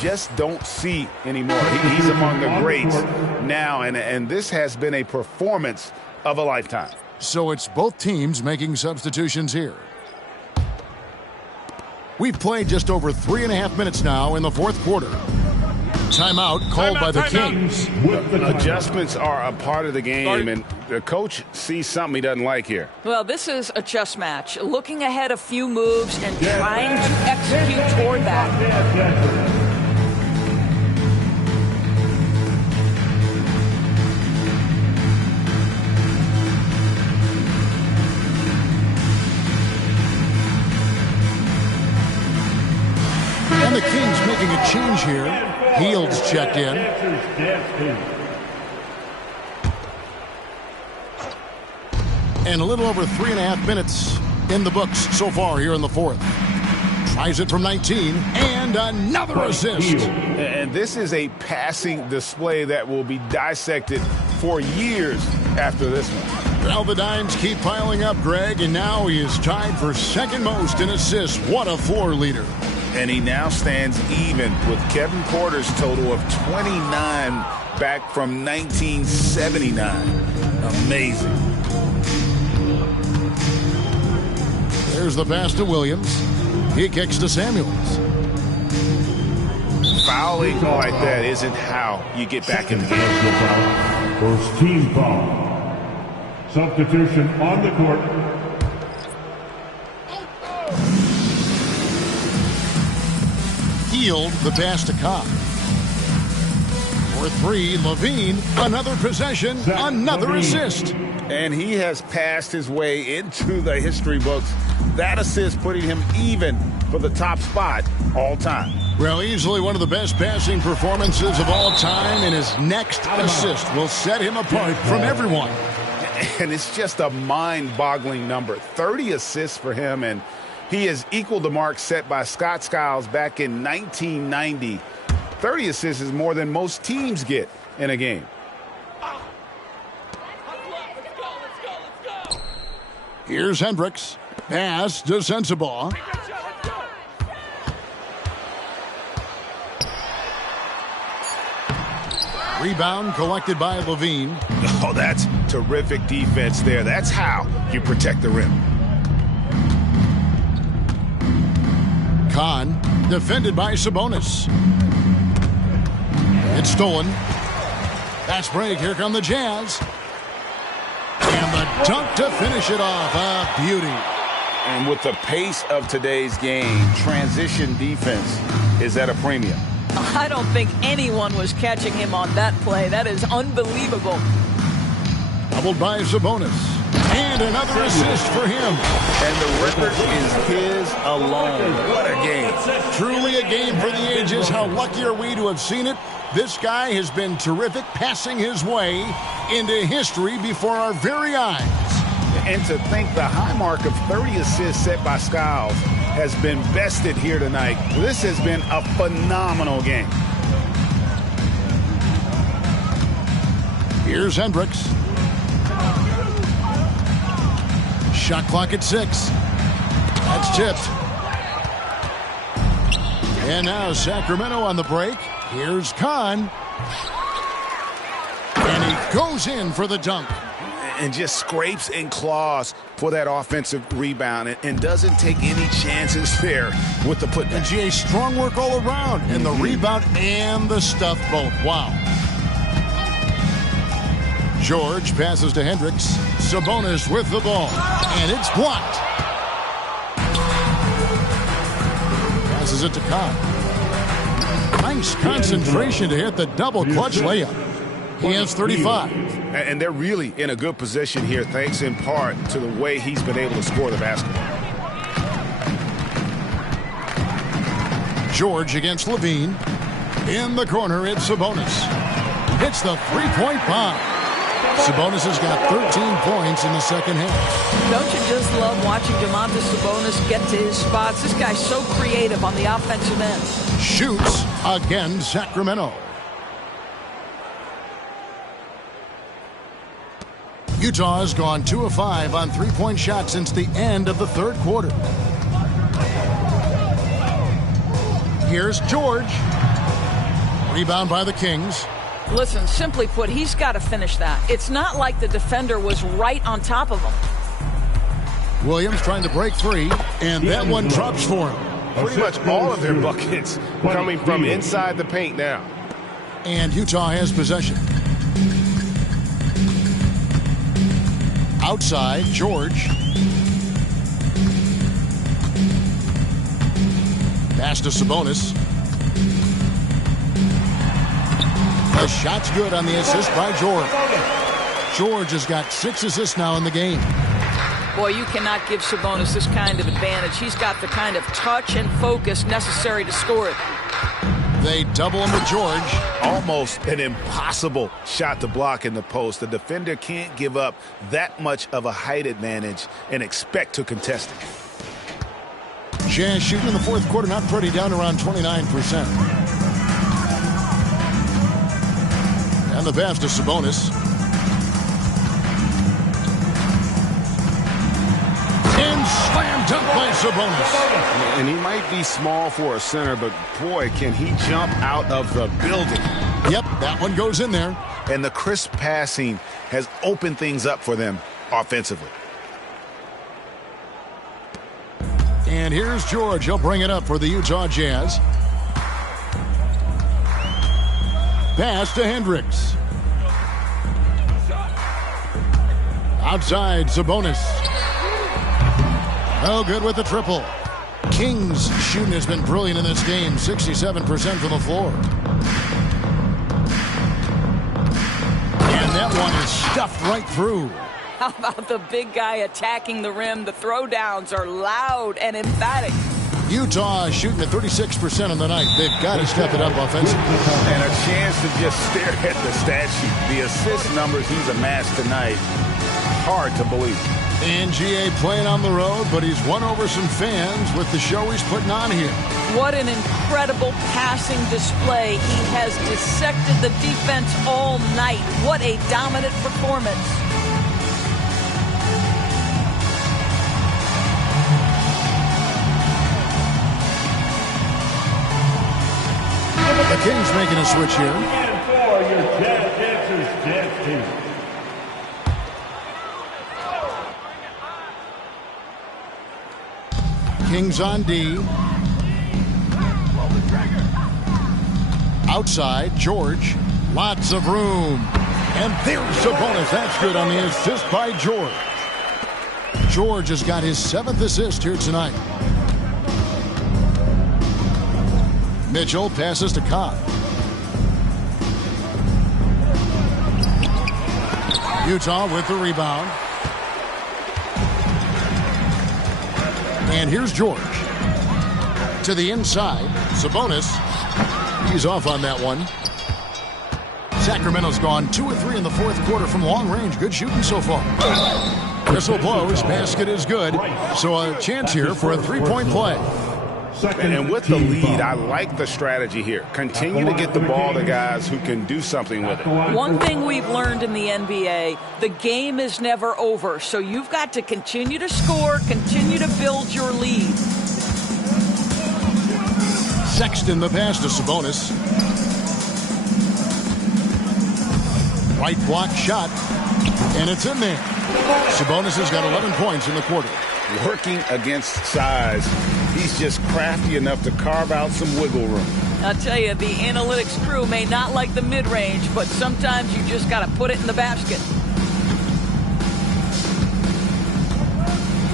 just don't see anymore. He's among the greats now, and this has been a performance of a lifetime. So it's both teams making substitutions here. We've played just over 3.5 minutes now in the fourth quarter. Timeout called by the Kings. Adjustments are a part of the game, and the coach sees something he doesn't like here. Well, this is a chess match. Looking ahead a few moves and trying to execute toward that. And the Kings making a change here. Hield's checked in. And a little over 3.5 minutes in the books so far here in the fourth. Tries it from 19, and another assist. And this is a passing display that will be dissected for years after this one. Well, the dimes keep piling up, Greg, and now he is tied for second most in assists. What a floor leader. And he now stands even with Kevin Porter's total of 29 back from 1979. Amazing. There's the pass to Williams. He kicks to Samuels. Fouling like that isn't how you get back in the game. First team foul. Substitution on the court. Hield the pass to Cobb. For three, Levine, another possession, another assist. And he has passed his way into the history books. That assist putting him even for the top spot all time. Well, easily one of the best passing performances of all time, and his next assist will set him apart from everyone. And it's just a mind-boggling number. 30 assists for him, and he has equaled the mark set by Scott Skiles back in 1990. 30 assists is more than most teams get in a game. Here's Hendricks. Pass to Sensabaugh. Rebound collected by Levine. Oh, that's terrific defense there. That's how you protect the rim. Kahn, defended by Sabonis. It's stolen. Fast break. Here come the Jazz. And the dunk to finish it off. A beauty. And with the pace of today's game, transition defense is at a premium. I don't think anyone was catching him on that play. That is unbelievable. Doubled by Sabonis. And another assist for him. And the record is his alone. What a game. Truly a game for the ages. How lucky are we to have seen it? This guy has been terrific, passing his way into history before our very eyes. And to think the high mark of 30 assists set by Skiles has been bested here tonight. This has been a phenomenal game. Here's Hendricks. Shot clock at 6. That's tipped. And now Sacramento on the break. Here's Kahn. And he goes in for the dunk. And just scrapes and claws for that offensive rebound and doesn't take any chances there with the putback. And GA, strong work all around. And the rebound and the stuff both. Wow. George passes to Hendricks. Sabonis with the ball. And it's blocked. Passes it to Kahn. Nice concentration to hit the double clutch layup. He has 35. And they're really in a good position here, thanks in part to the way he's been able to score the basketball. George against Levine. In the corner, it's Sabonis. Hits the three-point bomb. Sabonis has got 13 points in the second half. Don't you just love watching Domantas Sabonis get to his spots? This guy's so creative on the offensive end. Shoots again, Sacramento. Utah has gone 2 of 5 on three-point shots since the end of the third quarter. Here's George. Rebound by the Kings. Listen, simply put, he's got to finish that. It's not like the defender was right on top of him. Williams trying to break free, and that one drops for him. Pretty much all of their buckets coming from inside the paint now. And Utah has possession. Outside, George. Pass to Sabonis. The shot's good on the assist by George. George has got 6 assists now in the game. Boy, you cannot give Sabonis this kind of advantage. He's got the kind of touch and focus necessary to score it. They double him with George. Almost an impossible shot to block in the post. The defender can't give up that much of a height advantage and expect to contest it. Jazz shooting in the fourth quarter, not pretty, down around 29%. And the pass to Sabonis. And slam dunk by Sabonis. And he might be small for a center, but boy, can he jump out of the building. Yep, that one goes in there. And the crisp passing has opened things up for them offensively. And here's George. He'll bring it up for the Utah Jazz. Pass to Hendricks. Outside, Sabonis. Oh, good with the triple. Kings' shooting has been brilliant in this game. 67% from the floor. And that one is stuffed right through. How about the big guy attacking the rim? The throwdowns are loud and emphatic. Utah is shooting at 36% on the night. They've got to step it up offensively. And a chance to just stare at the stat sheet. The assist numbers he's amassed tonight, hard to believe. And GA playing on the road, but he's won over some fans with the show he's putting on here. What an incredible passing display. He has dissected the defense all night. What a dominant performance. The Kings making a switch here. And for your Jazz Dancers Jazz team. Kings on D. Outside, George. Lots of room. And there's Sabonis. That's good on the assist by George. George has got his 7th assist here tonight. Mitchell passes to Cobb. Utah with the rebound. And here's George. To the inside. Sabonis. He's off on that one. Sacramento's gone 2 of 3 in the fourth quarter from long range. Good shooting so far. Whistle blows. Basket is good. So a chance here for a three-point play. And with the lead, I like the strategy here. Continue to get the ball to guys who can do something with it. One thing we've learned in the NBA, the game is never over. So you've got to continue to score, continue to build your lead. Sexton the pass to Sabonis. Right block shot. And it's in there. Sabonis has got 11 points in the quarter. Working against size, he's just crafty enough to carve out some wiggle room. I'll tell you, the analytics crew may not like the mid-range, but sometimes you just got to put it in the basket.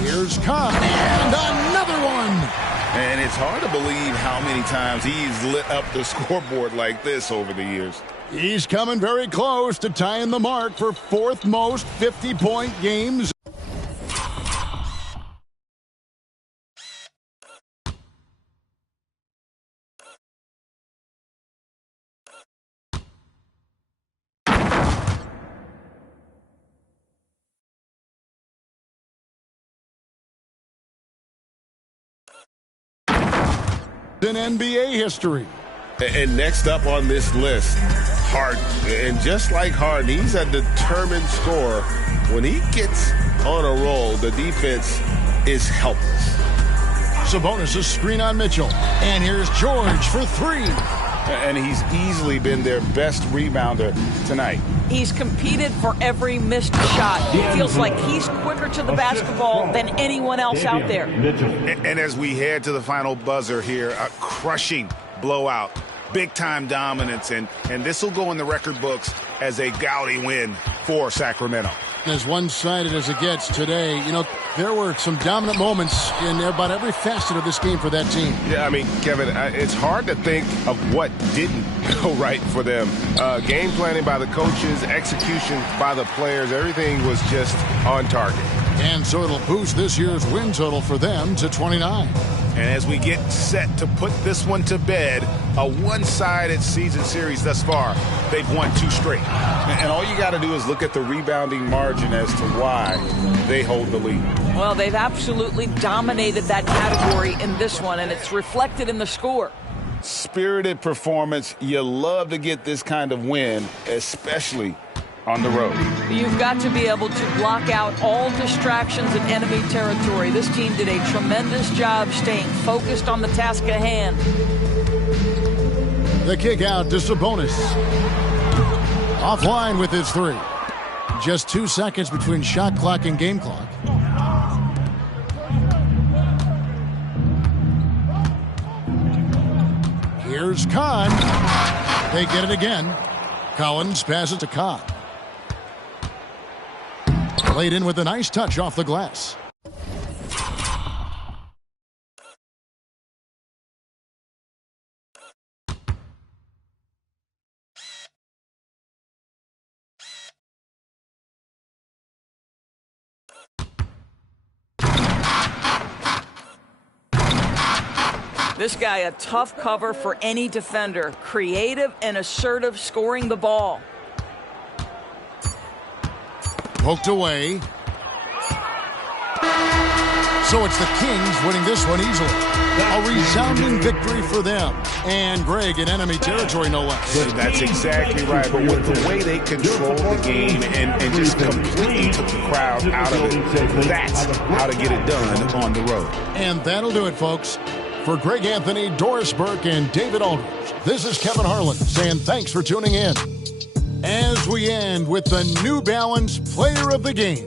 Here's Cobb, and another one. And it's hard to believe how many times he's lit up the scoreboard like this over the years. He's coming very close to tying the mark for fourth most 50-point games. In NBA history. And next up on this list, Harden. And just like Harden, he's a determined scorer. When he gets on a roll, the defense is helpless. Sabonis' screen on Mitchell. And here's George for three. And he's easily been their best rebounder tonight. He's competed for every missed shot. It feels like he's quicker to the basketball than anyone else out there. And as we head to the final buzzer here, a crushing blowout, big-time dominance, and this will go in the record books as a gaudy win for Sacramento. As one-sided as it gets today, you know, there were some dominant moments in about every facet of this game for that team. Yeah, I mean, Kevin, it's hard to think of what didn't go right for them. Game planning by the coaches, execution by the players, everything was just on target. And so it'll boost this year's win total for them to 29. And as we get set to put this one to bed, a one-sided season series thus far, they've won 2 straight. And all you got to do is look at the rebounding margin as to why they hold the lead. Well, they've absolutely dominated that category in this one, and it's reflected in the score. Spirited performance. You love to get this kind of win, especially on the road. You've got to be able to block out all distractions in enemy territory. This team did a tremendous job staying focused on the task at hand. The kick out to Sabonis. Offline with his three. Just 2 seconds between shot clock and game clock. Here's Kahn. They get it again. Collins passes to Kahn. Played in with a nice touch off the glass. This guy, a tough cover for any defender. Creative and assertive scoring the ball. Poked away. So it's the Kings winning this one easily. A resounding victory for them. And Greg in enemy territory, no less. That's exactly right. But with the way they control the game and just completely took the crowd out of it, that's how to get it done on the road. And that'll do it, folks. For Greg Anthony, Doris Burke, and David Aldridge, this is Kevin Harlan saying thanks for tuning in. As we end with the New Balance Player of the Game.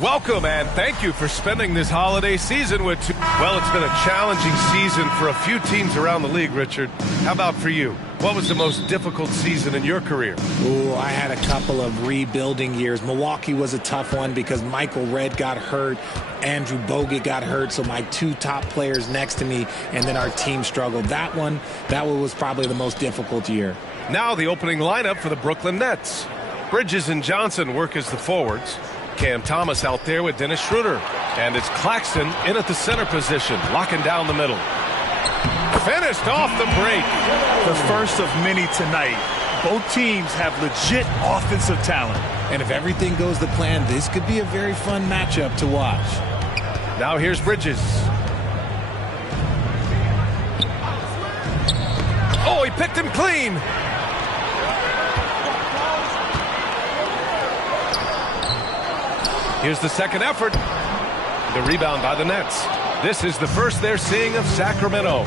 Welcome and thank you for spending this holiday season with Well, it's been a challenging season for a few teams around the league, Richard. How about for you? What was the most difficult season in your career? Ooh, I had a couple of rebuilding years. Milwaukee was a tough one because Michael Redd got hurt, Andrew Bogut got hurt, so my two top players next to me, and then our team struggled. That one was probably the most difficult year. Now the opening lineup for the Brooklyn Nets. Bridges and Johnson work as the forwards. Cam Thomas out there with Dennis Schroeder. And it's Claxton in at the center position, locking down the middle. Finished off the break. The first of many tonight. Both teams have legit offensive talent. And if everything goes to plan, this could be a very fun matchup to watch. Now here's Bridges. Oh, he picked him clean. Here's the second effort. The rebound by the Nets. This is the first they're seeing of Sacramento.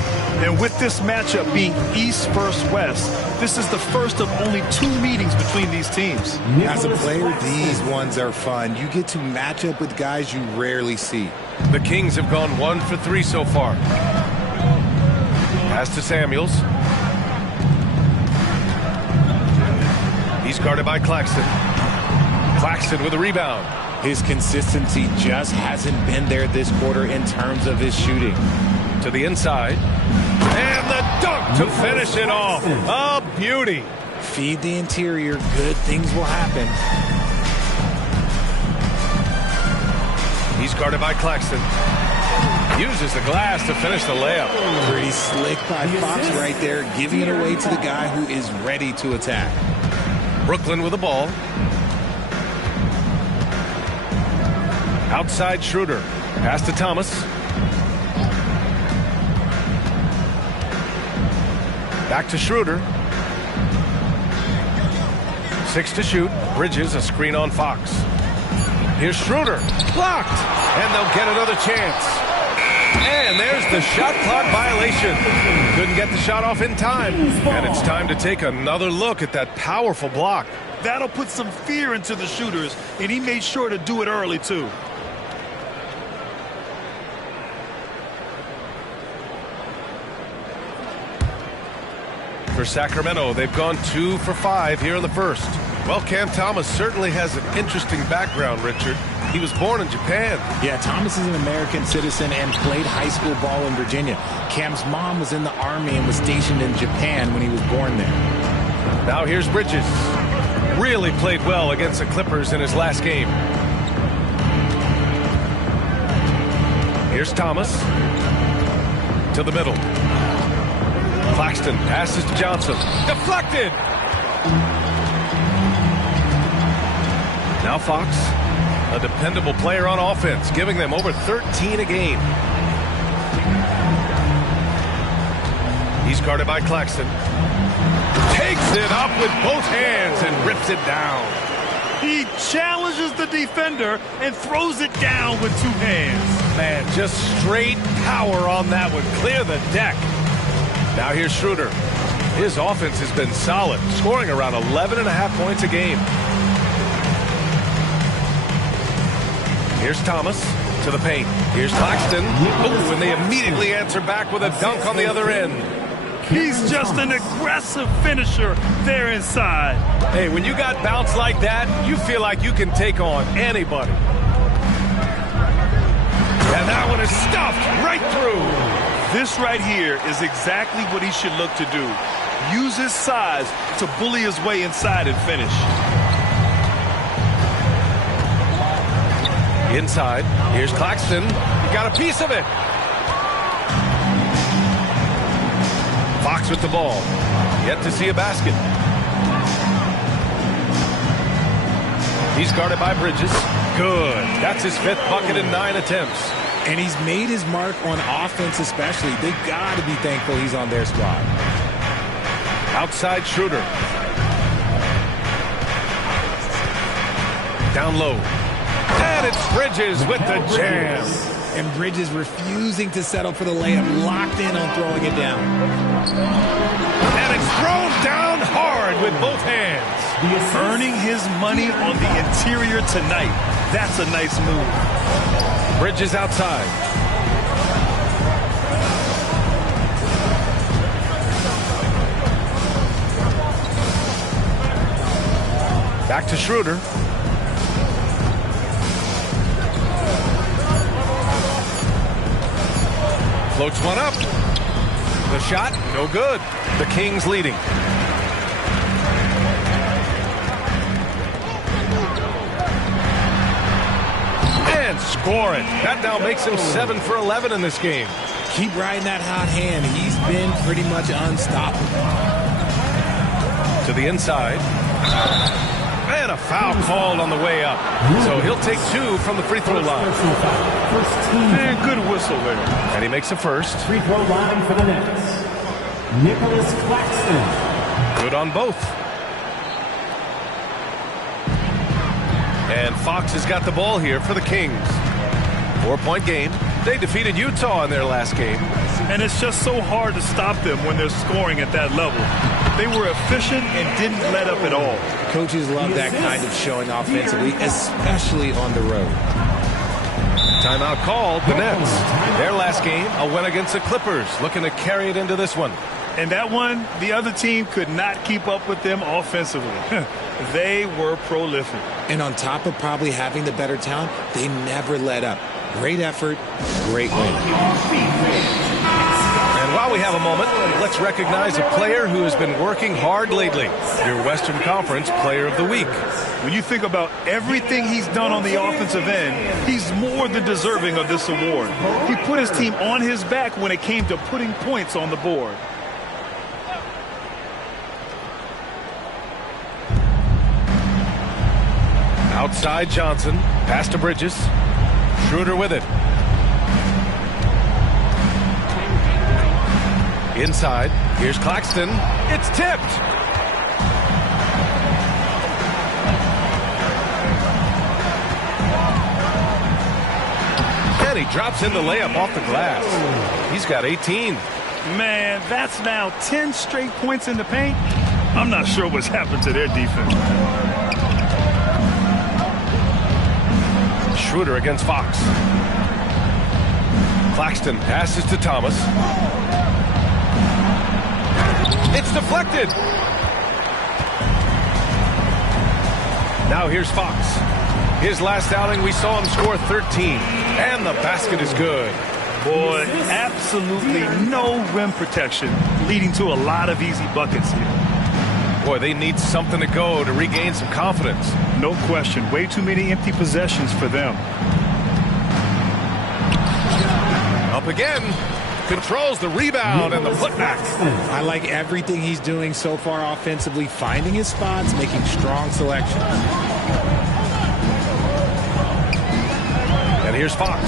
And with this matchup being East versus West, this is the first of only 2 meetings between these teams. As a player, these ones are fun. You get to match up with guys you rarely see. The Kings have gone 1 for 3 so far. Pass to Samuels. He's guarded by Claxton. Claxton with a rebound. His consistency just hasn't been there this quarter in terms of his shooting. To the inside. And the dunk to finish it off. A beauty. Feed the interior. Good things will happen. He's guarded by Claxton. Uses the glass to finish the layup. Pretty slick by Fox right there, giving it away to the guy who is ready to attack. Brooklyn with the ball. Outside Schroeder. Pass to Thomas. Back to Schroeder. 6 to shoot. Bridges a screen on Fox. Here's Schroeder. Blocked. And they'll get another chance. And there's the shot clock violation. Couldn't get the shot off in time. And it's time to take another look at that powerful block. That'll put some fear into the shooters, and he made sure to do it early, too. For Sacramento, they've gone 2 for 5 here in the first. Well, Cam Thomas certainly has an interesting background, Richard. He was born in Japan. Yeah, Thomas is an American citizen and played high school ball in Virginia. Cam's mom was in the Army and was stationed in Japan when he was born there. Now here's Bridges. Really played well against the Clippers in his last game. Here's Thomas. To the middle. Claxton passes to Johnson. Deflected! Now Fox, a dependable player on offense, giving them over 13 a game. He's guarded by Claxton. Takes it up with both hands and rips it down. He challenges the defender and throws it down with 2 hands. Man, just straight power on that one. Clear the deck. Now here's Schroeder. His offense has been solid, scoring around 11.5 points a game. Here's Thomas to the paint. Here's Claxton. Ooh, and they immediately answer back with a dunk on the other end. He's just an aggressive finisher there inside. Hey, when you got bounce like that, you feel like you can take on anybody. And that one is stuffed right through. This right here is exactly what he should look to do. Use his size to bully his way inside and finish. Inside, here's Claxton. He got a piece of it. Fox with the ball. Yet to see a basket. He's guarded by Bridges. Good. That's his 5th bucket in 9 attempts. And he's made his mark on offense especially. They've got to be thankful he's on their squad. Outside Schroeder. Down low. And it's Bridges with the jam. and Bridges refusing to settle for the layup, locked in on throwing it down. And it's thrown down hard with both hands. Earning his money on the interior tonight. That's a nice move. Bridges outside. Back to Schroeder. Floats one up. The shot, no good. The Kings leading. And scoring. That now makes him 7 for 11 in this game. Keep riding that hot hand. He's been pretty much unstoppable. To the inside. And a foul called on the way up. So he'll take 2 from the free throw line. Man, good whistle there. And he makes a first. Free throw line for the Nets. Nicholas Claxton. Good on both. And Fox has got the ball here for the Kings. 4-point game. They defeated Utah in their last game. And it's just so hard to stop them when they're scoring at that level. They were efficient and didn't let up at all. Coaches love that kind of showing offensively, especially on the road. Timeout called. The Nets. Their last game, a win against the Clippers. Looking to carry it into this one. And that one, the other team could not keep up with them offensively. They were prolific. And on top of probably having the better talent, they never let up. Great effort, great win. And while we have a moment, let's recognize a player who has been working hard lately. Your Western Conference Player of the Week. When you think about everything he's done on the offensive end, he's more than deserving of this award. He put his team on his back when it came to putting points on the board. Outside Johnson, pass to Bridges. Schroeder with it. Inside, here's Claxton. It's tipped. And he drops in the layup off the glass. He's got 18. Man, that's now 10 straight points in the paint. I'm not sure what's happened to their defense. Schroeder against Fox. Claxton passes to Thomas. It's deflected. Now here's Fox. His last outing, we saw him score 13. And the basket is good. Boy, absolutely no rim protection, leading to a lot of easy buckets here. Boy, they need something to go to regain some confidence. No question. Way too many empty possessions for them. Up again. Controls the rebound and the putback. I like everything he's doing so far offensively, finding his spots, making strong selections. And here's Fox.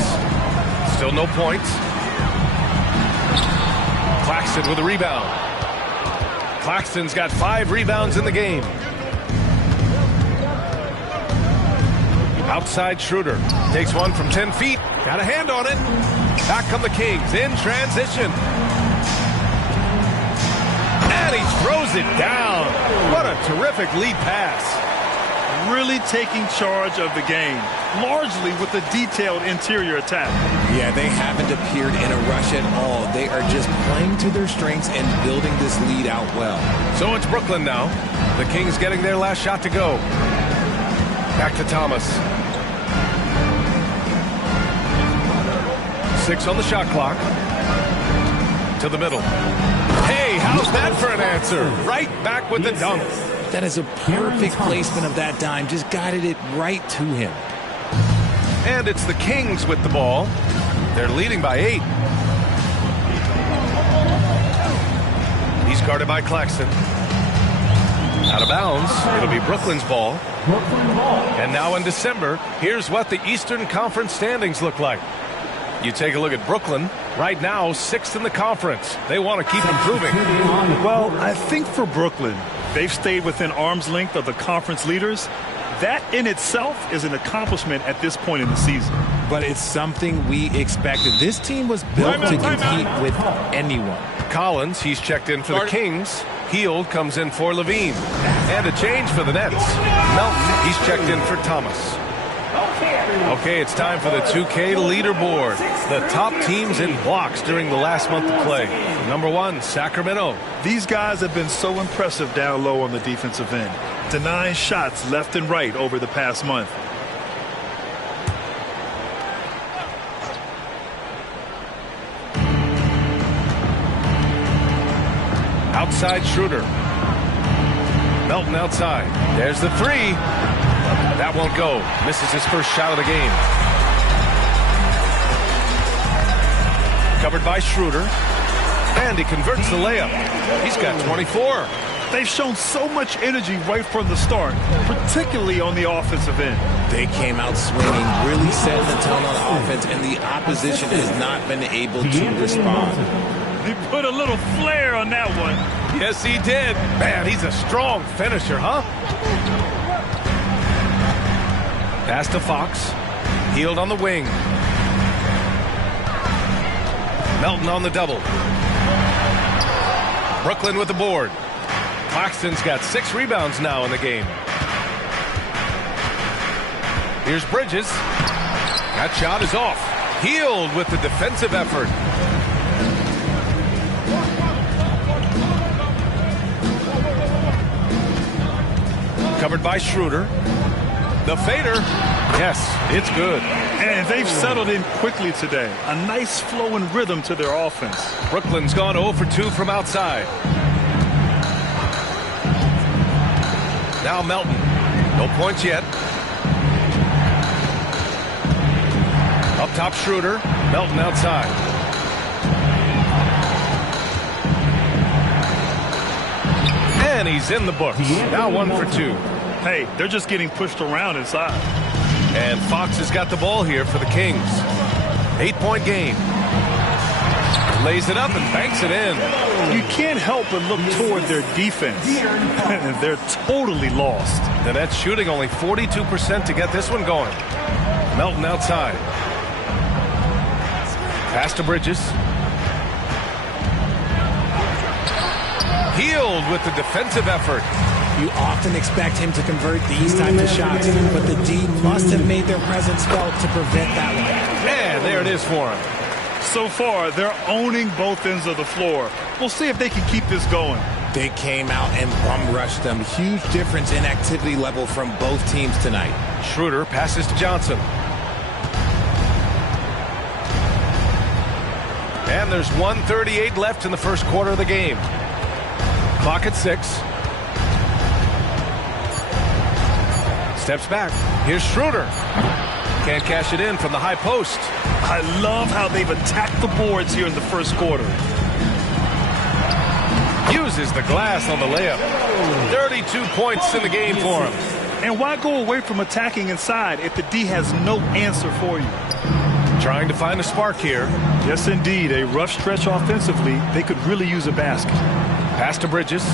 Still no points. Claxton with a rebound. Claxton's got 5 rebounds in the game. Outside Schroeder. Takes one from 10 feet. Got a hand on it. Back come the Kings in transition. And he throws it down. What a terrific lead pass. Really taking charge of the game, largely with a detailed interior attack. Yeah, they haven't appeared in a rush at all. They are just playing to their strengths and building this lead out well. So it's Brooklyn now. The Kings getting their last shot to go. Back to Thomas. 6 on the shot clock. To the middle. Hey, how's that for an answer? Right back with the dunk. That is a perfect placement of that dime. Just guided it right to him. And it's the Kings with the ball. They're leading by 8. He's guarded by Claxton. Out of bounds. It'll be Brooklyn's ball. And now in December, here's what the Eastern Conference standings look like. You take a look at Brooklyn. Right now, 6th in the conference. They want to keep improving. Well, I think for Brooklyn, they've stayed within arm's length of the conference leaders. That in itself is an accomplishment at this point in the season. but it's something we expected. This team was built to compete with anyone. Collins, he's checked in for the Kings. Hield comes in for Levine. And a change for the Nets. Melton, he's checked in for Thomas. Okay, it's time for the 2K leaderboard. The top teams in blocks during the last month of play. Number 1, Sacramento. These guys have been so impressive down low on the defensive end, denying shots left and right over the past month. Outside Schroeder. Melton outside. There's the 3. That won't go. Misses his first shot of the game. Covered by Schroeder. And he converts the layup. He's got 24. They've shown so much energy right from the start, particularly on the offensive end. They came out swinging, really setting the tone on offense, and the opposition has not been able to respond. He put a little flair on that one. Yes, he did. Man, he's a strong finisher, huh? Pass to Fox. Hield on the wing. Melton on the double. Brooklyn with the board. Claxton's got 6 rebounds now in the game. Here's Bridges. That shot is off. Hield with the defensive effort. Covered by Schroeder. The fader. Yes, it's good. And they've settled in quickly today. A nice flowing rhythm to their offense. Brooklyn's gone 0 for 2 from outside. Now Melton. No points yet. Up top Schroeder. Melton outside. And he's in the books. Now 1 for 2. Hey, they're just getting pushed around inside. And Fox has got the ball here for the Kings. 8-point game. Lays it up and banks it in. You can't help but look toward their defense. They're totally lost. The Nets shooting only 42% to get this one going. Melton outside. Pass to Bridges. Hield with the defensive effort. You often expect him to convert these types of shots, but the D must have made their presence felt to prevent that one. And there it is for him. So far, they're owning both ends of the floor. We'll see if they can keep this going. They came out and bum rushed them. Huge difference in activity level from both teams tonight. Schroeder passes to Johnson. And there's 1:38 left in the first quarter of the game. Clock at 6. Steps back. Here's Schroeder. Can't cash it in from the high post. I love how they've attacked the boards here in the first quarter. Uses the glass on the layup. 32 points in the game for him. And why go away from attacking inside if the D has no answer for you? Trying to find a spark here. Yes, indeed. A rough stretch offensively. They could really use a basket. Pass to Bridges.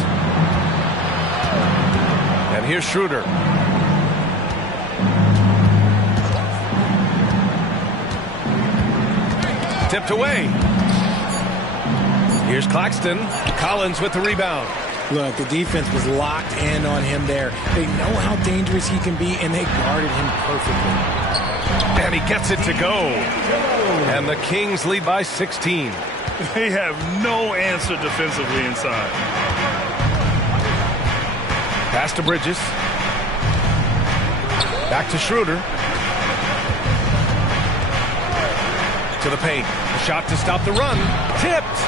And here's Schroeder. Tipped away. Here's Claxton. Collins with the rebound. Look, the defense was locked in on him there. They know how dangerous he can be, and they guarded him perfectly. And he gets it to go. And the Kings lead by 16. They have no answer defensively inside. Pass to Bridges. Back to Schroeder. To the paint. A shot to stop the run. Tipped.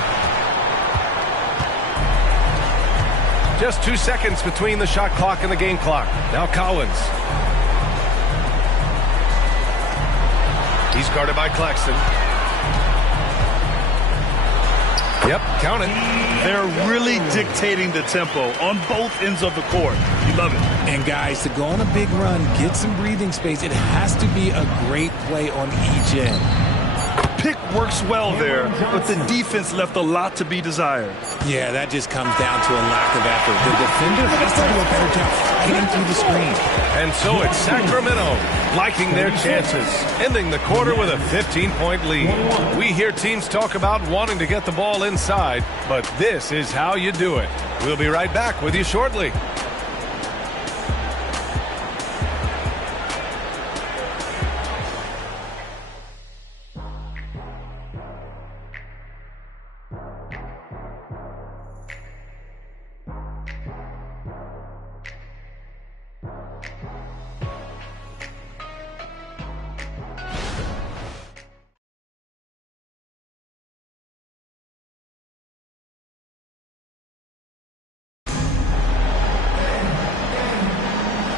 Just 2 seconds between the shot clock and the game clock. Now Collins. He's guarded by Claxton. Yep, count it. They're really dictating the tempo on both ends of the court. You love it. And guys, to go on a big run, get some breathing space, it has to be a great play on each end. pick works well there, but the defense left a lot to be desired. Yeah, that just comes down to a lack of effort. The defender has to do a better job getting through the screen. And so it's Sacramento liking their chances, ending the quarter with a 15-point lead. We hear teams talk about wanting to get the ball inside, but this is how you do it. We'll be right back with you shortly.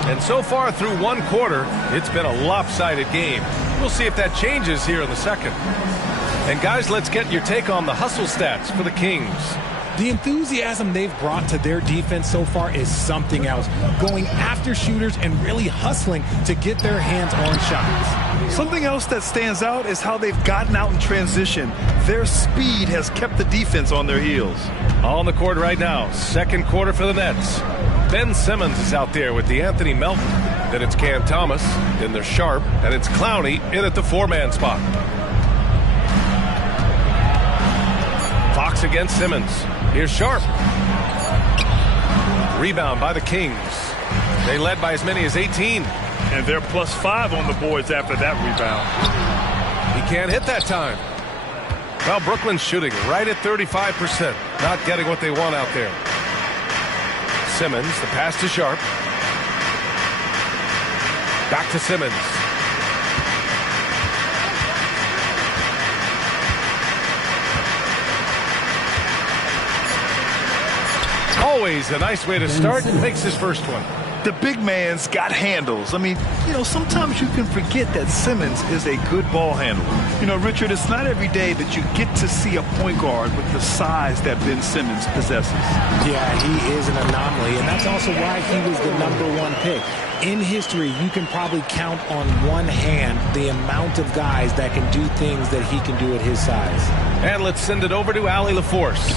And so far through one quarter, it's been a lopsided game. We'll see if that changes here in the second. And guys, let's get your take on the hustle stats for the Kings. The enthusiasm they've brought to their defense so far is something else. Going after shooters and really hustling to get their hands on shots. Something else that stands out is how they've gotten out in transition. Their speed has kept the defense on their heels. On the court right now, second quarter for the Nets. Ben Simmons is out there with DeAnthony Melton. Then it's Cam Thomas. Then there's Sharp. And it's Clowney in at the four-man spot. Fox against Simmons. Here's Sharp. Rebound by the Kings. They led by as many as 18. And they're +5 on the boards after that rebound. He can't hit that time. Well, Brooklyn's shooting right at 35%. Not getting what they want out there. Simmons, the pass to Sharp. Back to Simmons. Always a nice way to start. Makes his first one. The big man's got handles. I mean, sometimes you can forget that Simmons is a good ball handler. Richard, it's not every day that you get to see a point guard with the size that Ben Simmons possesses. Yeah, he is an anomaly, and that's also why he was the #1 pick. In history, you can probably count on one hand the amount of guys that can do things that he can do at his size. And let's send it over to Allie LaForce.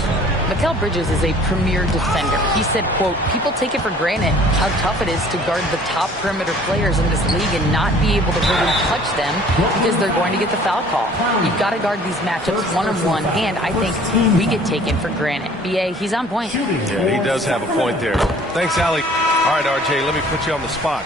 Mikal Bridges is a premier defender. He said, quote, "People take it for granted how tough it is to guard the top perimeter players in this league and not be able to really touch them because they're going to get the foul call. You've got to guard these matchups one-on-one, and I think we get taken for granted." BA, he's on point. Yeah, he does have a point there. Thanks, Allie. All right, RJ, let me put you on the spot.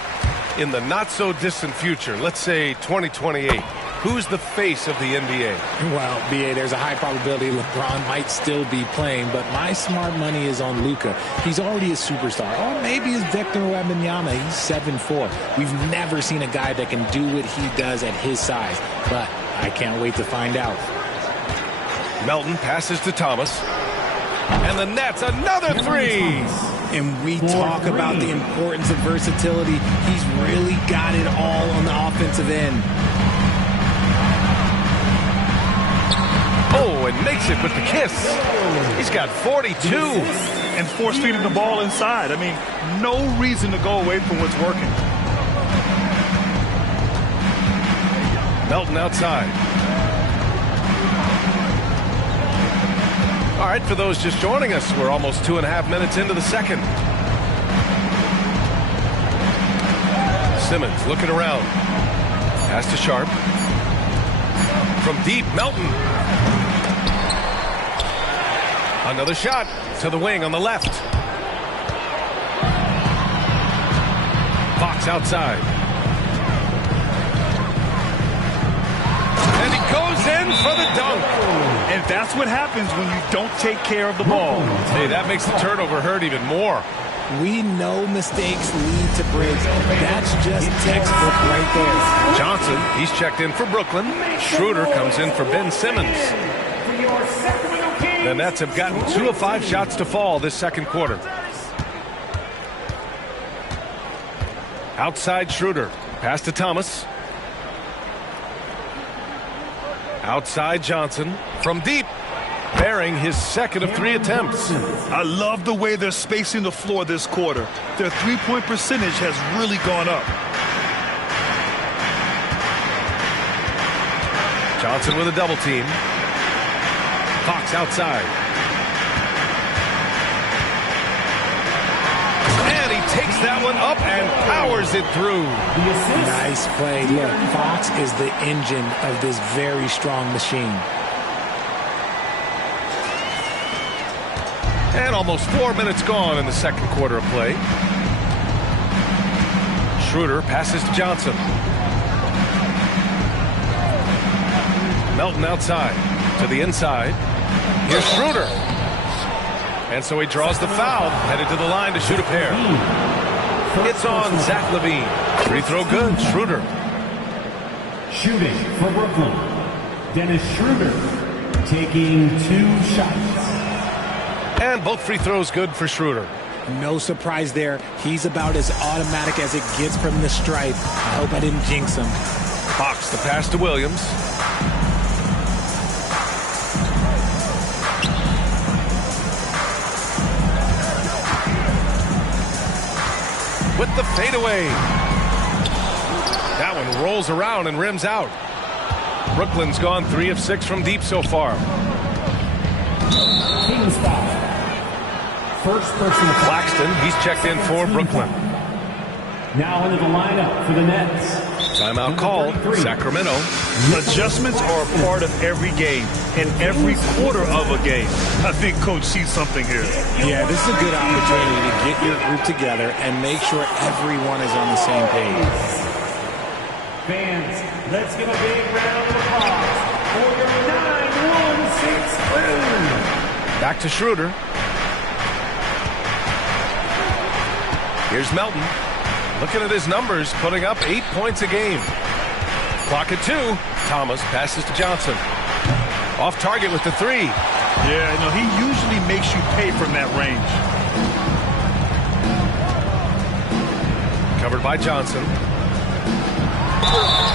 In the not-so-distant future, let's say 2028, who's the face of the NBA? Well, BA, there's a high probability LeBron might still be playing, but my smart money is on Luka. He's already a superstar. Or maybe it's Victor Wembanyama. He's 7'4". We've never seen a guy that can do what he does at his size, but I can't wait to find out. Melton passes to Thomas. And the Nets, another three! And we talk about the importance of versatility. He's really got it all on the offensive end. Oh, and makes it with the kiss. He's got 42. And force-feeding the ball inside. I mean, no reason to go away from what's working. Melton outside. All right, for those just joining us, we're almost 2.5 minutes into the second. Simmons looking around. Pass to Sharp. From deep, Melton. Another shot to the wing on the left. Fox outside. And he goes in for the dunk. And that's what happens when you don't take care of the ball. Hey, that makes the turnover hurt even more. We know mistakes lead to breaks. That's just textbook right there. Johnson, he's checked in for Brooklyn. Schroeder comes in for Ben Simmons. The Nets have gotten 2 of 5 shots to fall this second quarter. Outside Schroeder. Pass to Thomas. Outside Johnson. From deep. Bearing his second of 3 attempts. I love the way they're spacing the floor this quarter. Their three-point percentage has really gone up. Johnson with a double team. Fox outside. And he takes that one up and powers it through. Nice play. Look, Fox is the engine of this very strong machine. And almost 4 minutes gone in the second quarter of play. Schroeder passes to Johnson. Melton outside to the inside. Here's Schroeder. And so he draws the foul, headed to the line to shoot a pair. It's on Zach LaVine. Free throw good, Schroeder. Shooting for Brooklyn, Dennis Schroeder taking 2 shots. And both free throws good for Schroeder. No surprise there. He's about as automatic as it gets from the stripe. I hope I didn't jinx him. Fox the pass to Williams. With the fadeaway. That one rolls around and rims out. Brooklyn's gone 3 of 6 from deep so far. Kings foul. First personal foul. Claxton, he's checked in for Brooklyn. Now into the lineup for the Nets. Timeout called, Sacramento. Adjustments are a part of every game and every quarter of a game. I think Coach sees something here. Yeah, this is a good opportunity to get your group together and make sure everyone is on the same page. Fans, let's give a big round of applause for your 9-1-6 crew. Back to Schroeder. Here's Melton. Looking at his numbers, putting up 8 points a game. Clock at 2. Thomas passes to Johnson. Off target with the 3. Yeah, no, he usually makes you pay from that range. Covered by Johnson.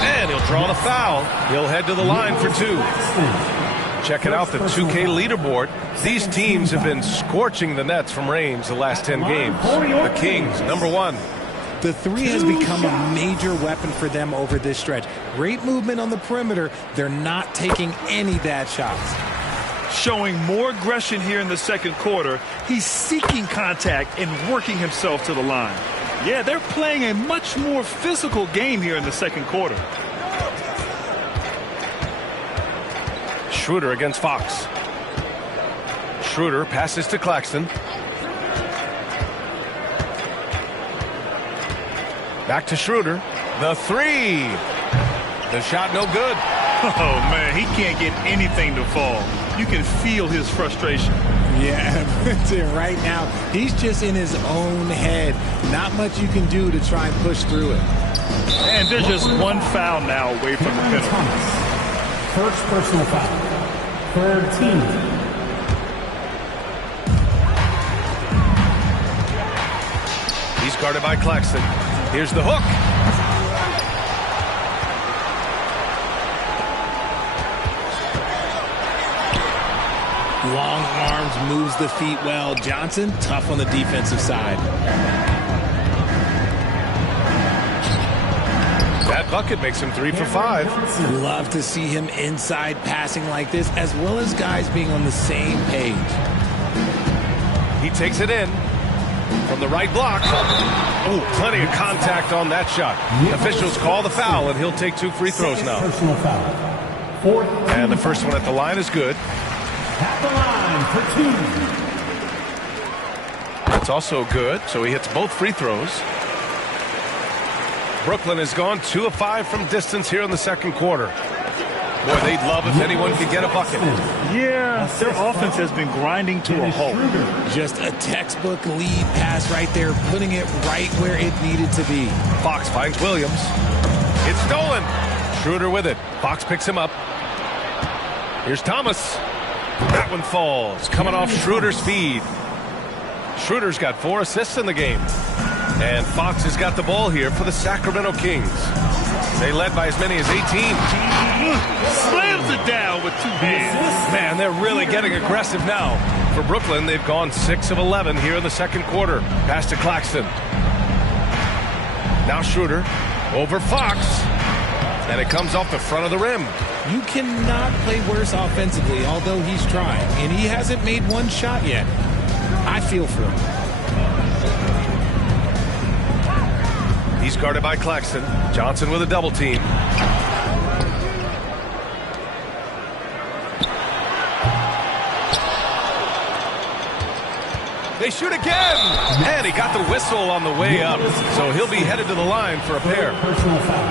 And he'll draw the foul. He'll head to the line for 2. Checking out the 2K leaderboard. These teams have been scorching the Nets from range the last 10 games. The Kings, number 1. The 3 has become a major weapon for them over this stretch. Great movement on the perimeter. They're not taking any bad shots. Showing more aggression here in the second quarter. He's seeking contact and working himself to the line. Yeah, they're playing a much more physical game here in the second quarter. Schroeder against Fox. Schroeder passes to Claxton. Back to Schroeder. The 3. The shot no good. Oh, man, he can't get anything to fall. You can feel his frustration. Yeah, right now, he's just in his own head. Not much you can do to try and push through it. And there's just one foul now away from the penalty. First personal foul. Third team. He's guarded by Claxton. Here's the hook. Long arms, moves the feet well. Johnson, tough on the defensive side. That bucket makes him 3 for 5. Love to see him inside passing like this, as well as guys being on the same page. He takes it in from the right block. Oh, plenty of contact on that shot. Officials call the foul, and he'll take 2 free throws now. Personal foul. Fourth. And the first one at the line is good. At the line for 2. That's also good, so he hits both free throws. Brooklyn has gone 2 of 5 from distance here in the second quarter. Boy, they'd love if anyone could get a bucket. Yeah, their offense has been grinding to a halt. Just a textbook lead pass right there, putting it right where it needed to be. Fox finds Williams. It's stolen. Schroeder with it. Fox picks him up. Here's Thomas. That one falls, coming off Schroeder's feed. Schroeder's got 4 assists in the game. And Fox has got the ball here for the Sacramento Kings. They led by as many as 18. Slams it down with 2 hands. Man, they're really getting aggressive now. For Brooklyn, they've gone 6 of 11 here in the second quarter. Pass to Claxton. Now Schroeder over Fox. And it comes off the front of the rim. You cannot play worse offensively, although he's trying, and he hasn't made one shot yet. I feel for him. He's guarded by Claxton. Johnson with a double team. They shoot again, and he got the whistle on the way up, so he'll be headed to the line for a pair.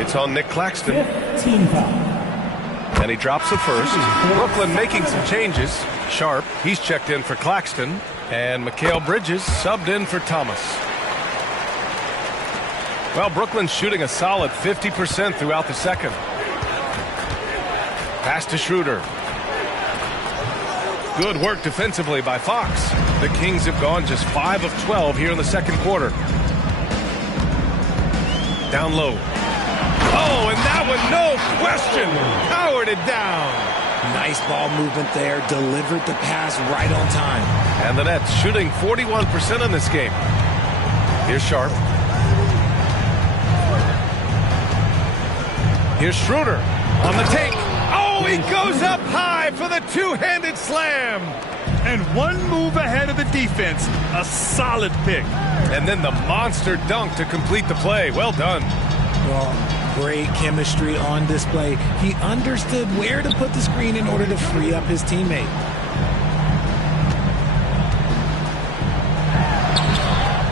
It's on Nick Claxton, and he drops the first. Brooklyn making some changes. Sharp, he's checked in for Claxton, and Mikal Bridges subbed in for Thomas. Well, Brooklyn's shooting a solid 50% throughout the second. Pass to Schroeder. Good work defensively by Fox. The Kings have gone just 5 of 12 here in the second quarter. Down low. Oh, and that one, no question, powered it down. Nice ball movement there. Delivered the pass right on time. And the Nets shooting 41% in this game. Here's Sharp. Here's Schroeder on the take. Oh, he goes up high for the two-handed slam. And one move ahead of the defense. A solid pick. And then the monster dunk to complete the play. Well done. Well, great chemistry on display. He understood where to put the screen in order to free up his teammate.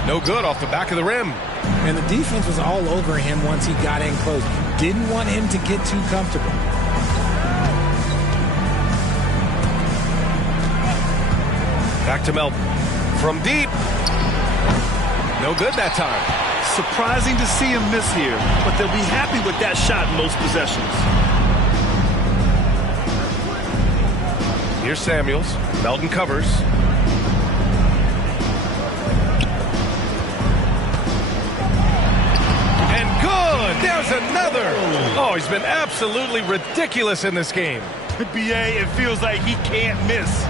No good off the back of the rim. And the defense was all over him once he got in close. Didn't want him to get too comfortable. Back to Melton. From deep. No good that time. Surprising to see him miss here, but they'll be happy with that shot in most possessions. Here's Samuels. Melton covers. And good! There's another! Oh, he's been absolutely ridiculous in this game. BA, it feels like he can't miss.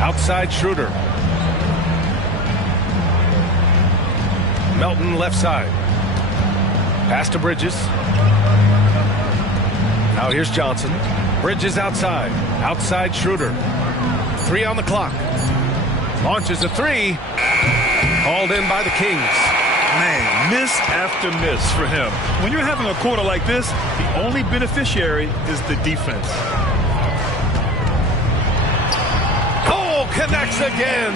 Outside Schroeder. Melton left side. Pass to Bridges. Now here's Johnson. Bridges outside. Outside Schroeder. 3 on the clock. Launches a 3. Called in by the Kings. Man, miss after miss for him. When you're having a quarter like this, the only beneficiary is the defense. Connects again.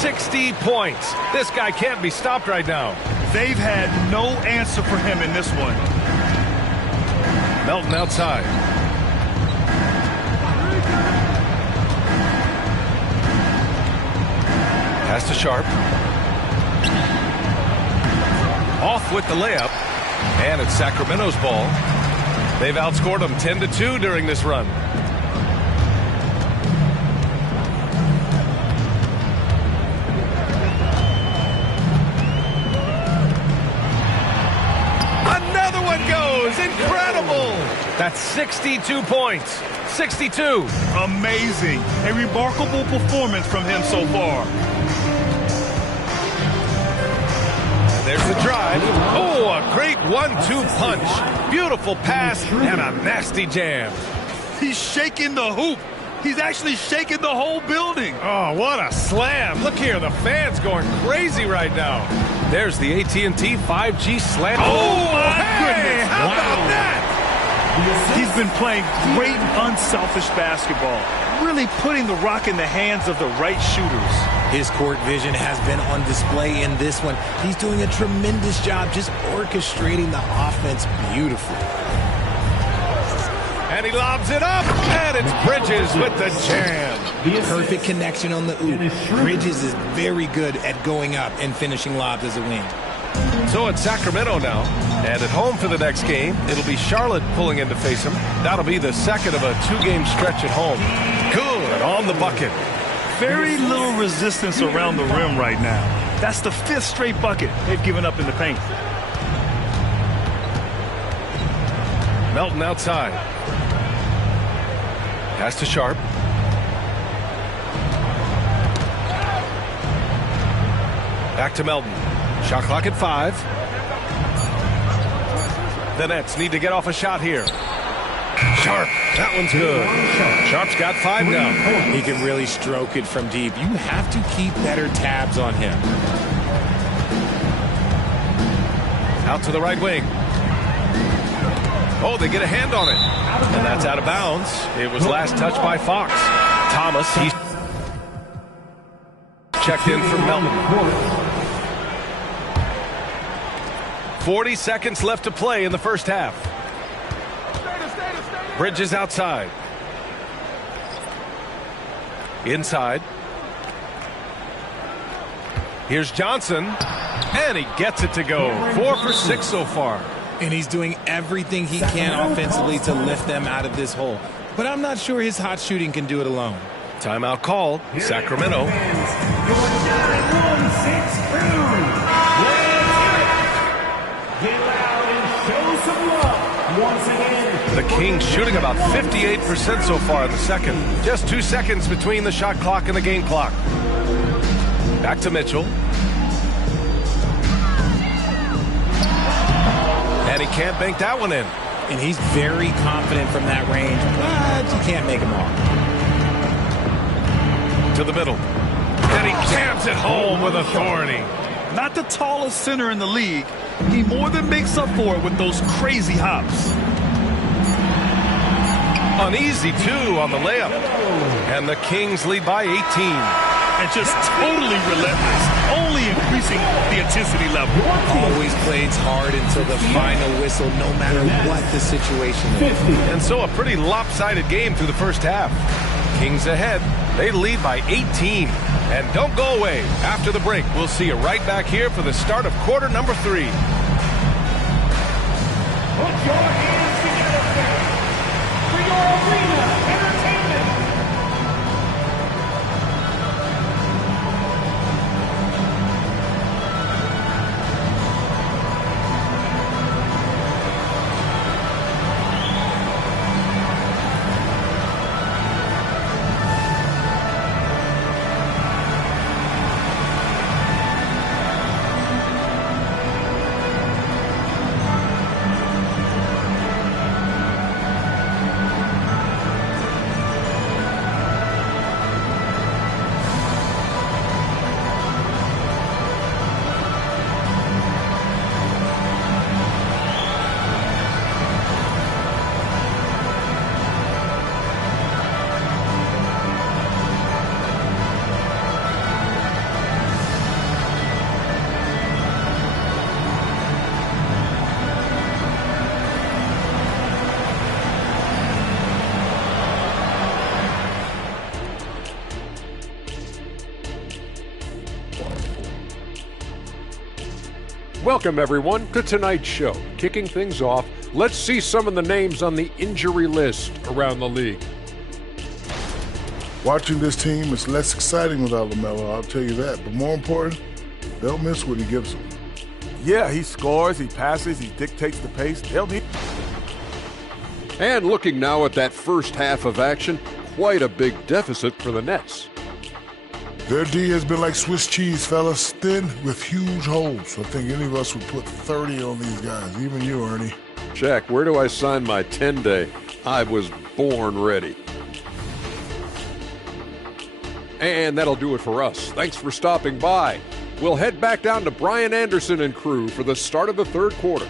60 points. This guy can't be stopped right now. They've had no answer for him in this one. Melton outside. Pass to Sharp. Off with the layup. And it's Sacramento's ball. They've outscored them 10-2 during this run. Incredible! That's 62 points. 62. Amazing. A remarkable performance from him so far. And there's the drive. Oh, a great 1-2 punch. Beautiful pass and a nasty jam. He's shaking the hoop. He's actually shaking the whole building. Oh, what a slam. Look here, the fans going crazy right now. There's the AT&T 5G slam. Oh, my goodness. How about that? He's been playing great, unselfish basketball. Really putting the rock in the hands of the right shooters. His court vision has been on display in this one. He's doing a tremendous job just orchestrating the offense beautifully. And he lobs it up, and it's Bridges with the jam. Perfect connection on the oop. Bridges is very good at going up and finishing lobs as a wing. So it's Sacramento now, and at home for the next game, it'll be Charlotte pulling in to face him. That'll be the second of a 2-game stretch at home. Good on the bucket. Very little resistance around the rim right now. That's the 5th straight bucket they've given up in the paint. Melton outside. Pass to Sharp. Back to Melton. Shot clock at 5. The Nets need to get off a shot here. Sharp, that one's good. Sharp's got 5 now. He can really stroke it from deep. You have to keep better tabs on him. Out to the right wing. Oh, they get a hand on it. And that's out of bounds. It was last touched by Fox. Thomas, he's checked in for Melton. 40 seconds left to play in the first half. Bridges outside. Inside. Here's Johnson. And he gets it to go. 4 for 6 so far. And he's doing everything he can offensively to lift them out of this hole. But I'm not sure his hot shooting can do it alone. Timeout called. Sacramento. Get loud and show some love once again. The Kings shooting about 58% so far in the second. Just 2 seconds between the shot clock and the game clock. Back to Mitchell. And he can't bank that one in. And he's very confident from that range, but you can't make him all. To the middle. And he jams it home with authority. Not the tallest center in the league. He more than makes up for it with those crazy hops. An easy 2 on the layup. And the Kings lead by 18. And just totally relentless, only increasing the intensity level. Always plays hard until the final whistle, no matter what the situation is. And so a pretty lopsided game through the first half. Kings ahead. They lead by 18. And don't go away. After the break, we'll see you right back here for the start of quarter number 3. Put your hands together for your arena entertainment. Welcome, everyone, to tonight's show. Kicking things off, let's see some of the names on the injury list around the league. Watching this team is less exciting without LaMelo, I'll tell you that. But more important, they'll miss what he gives them. Yeah, he scores, he passes, he dictates the pace. They'll need. And looking now at that first half of action, quite a big deficit for the Nets. Their D has been like Swiss cheese, fellas, thin with huge holes. I think any of us would put 30 on these guys, even you, Ernie. Jack, where do I sign my 10-day? I was born ready. And that'll do it for us. Thanks for stopping by. We'll head back down to Brian Anderson and crew for the start of the third quarter.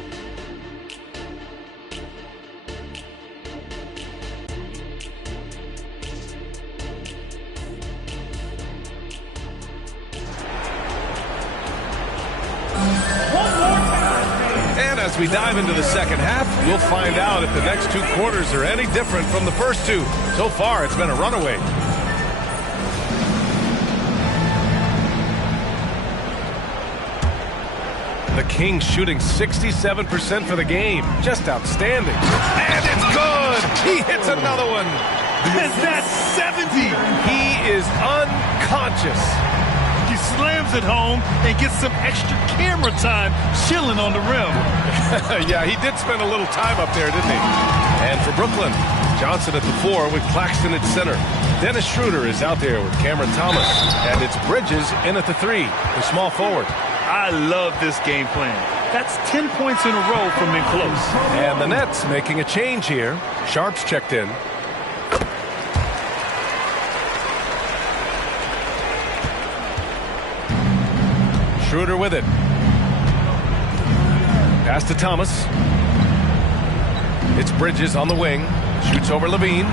As we dive into the second half, we'll find out if the next 2 quarters are any different from the first 2. So far, it's been a runaway. The Kings shooting 67% for the game. Just outstanding. And it's good! He hits another one. Is that 70? He is unconscious. He slams it home and gets some extra camera time chilling on the rim. Yeah, he did spend a little time up there, didn't he? And for Brooklyn, Johnson at the 4 with Claxton at center. Dennis Schroeder is out there with Cameron Thomas. And it's Bridges in at the 3, the small forward. I love this game plan. That's 10 points in a row from in close. And the Nets making a change here. Sharp's checked in. Schroeder with it. Pass to Thomas. It's Bridges on the wing. Shoots over Levine.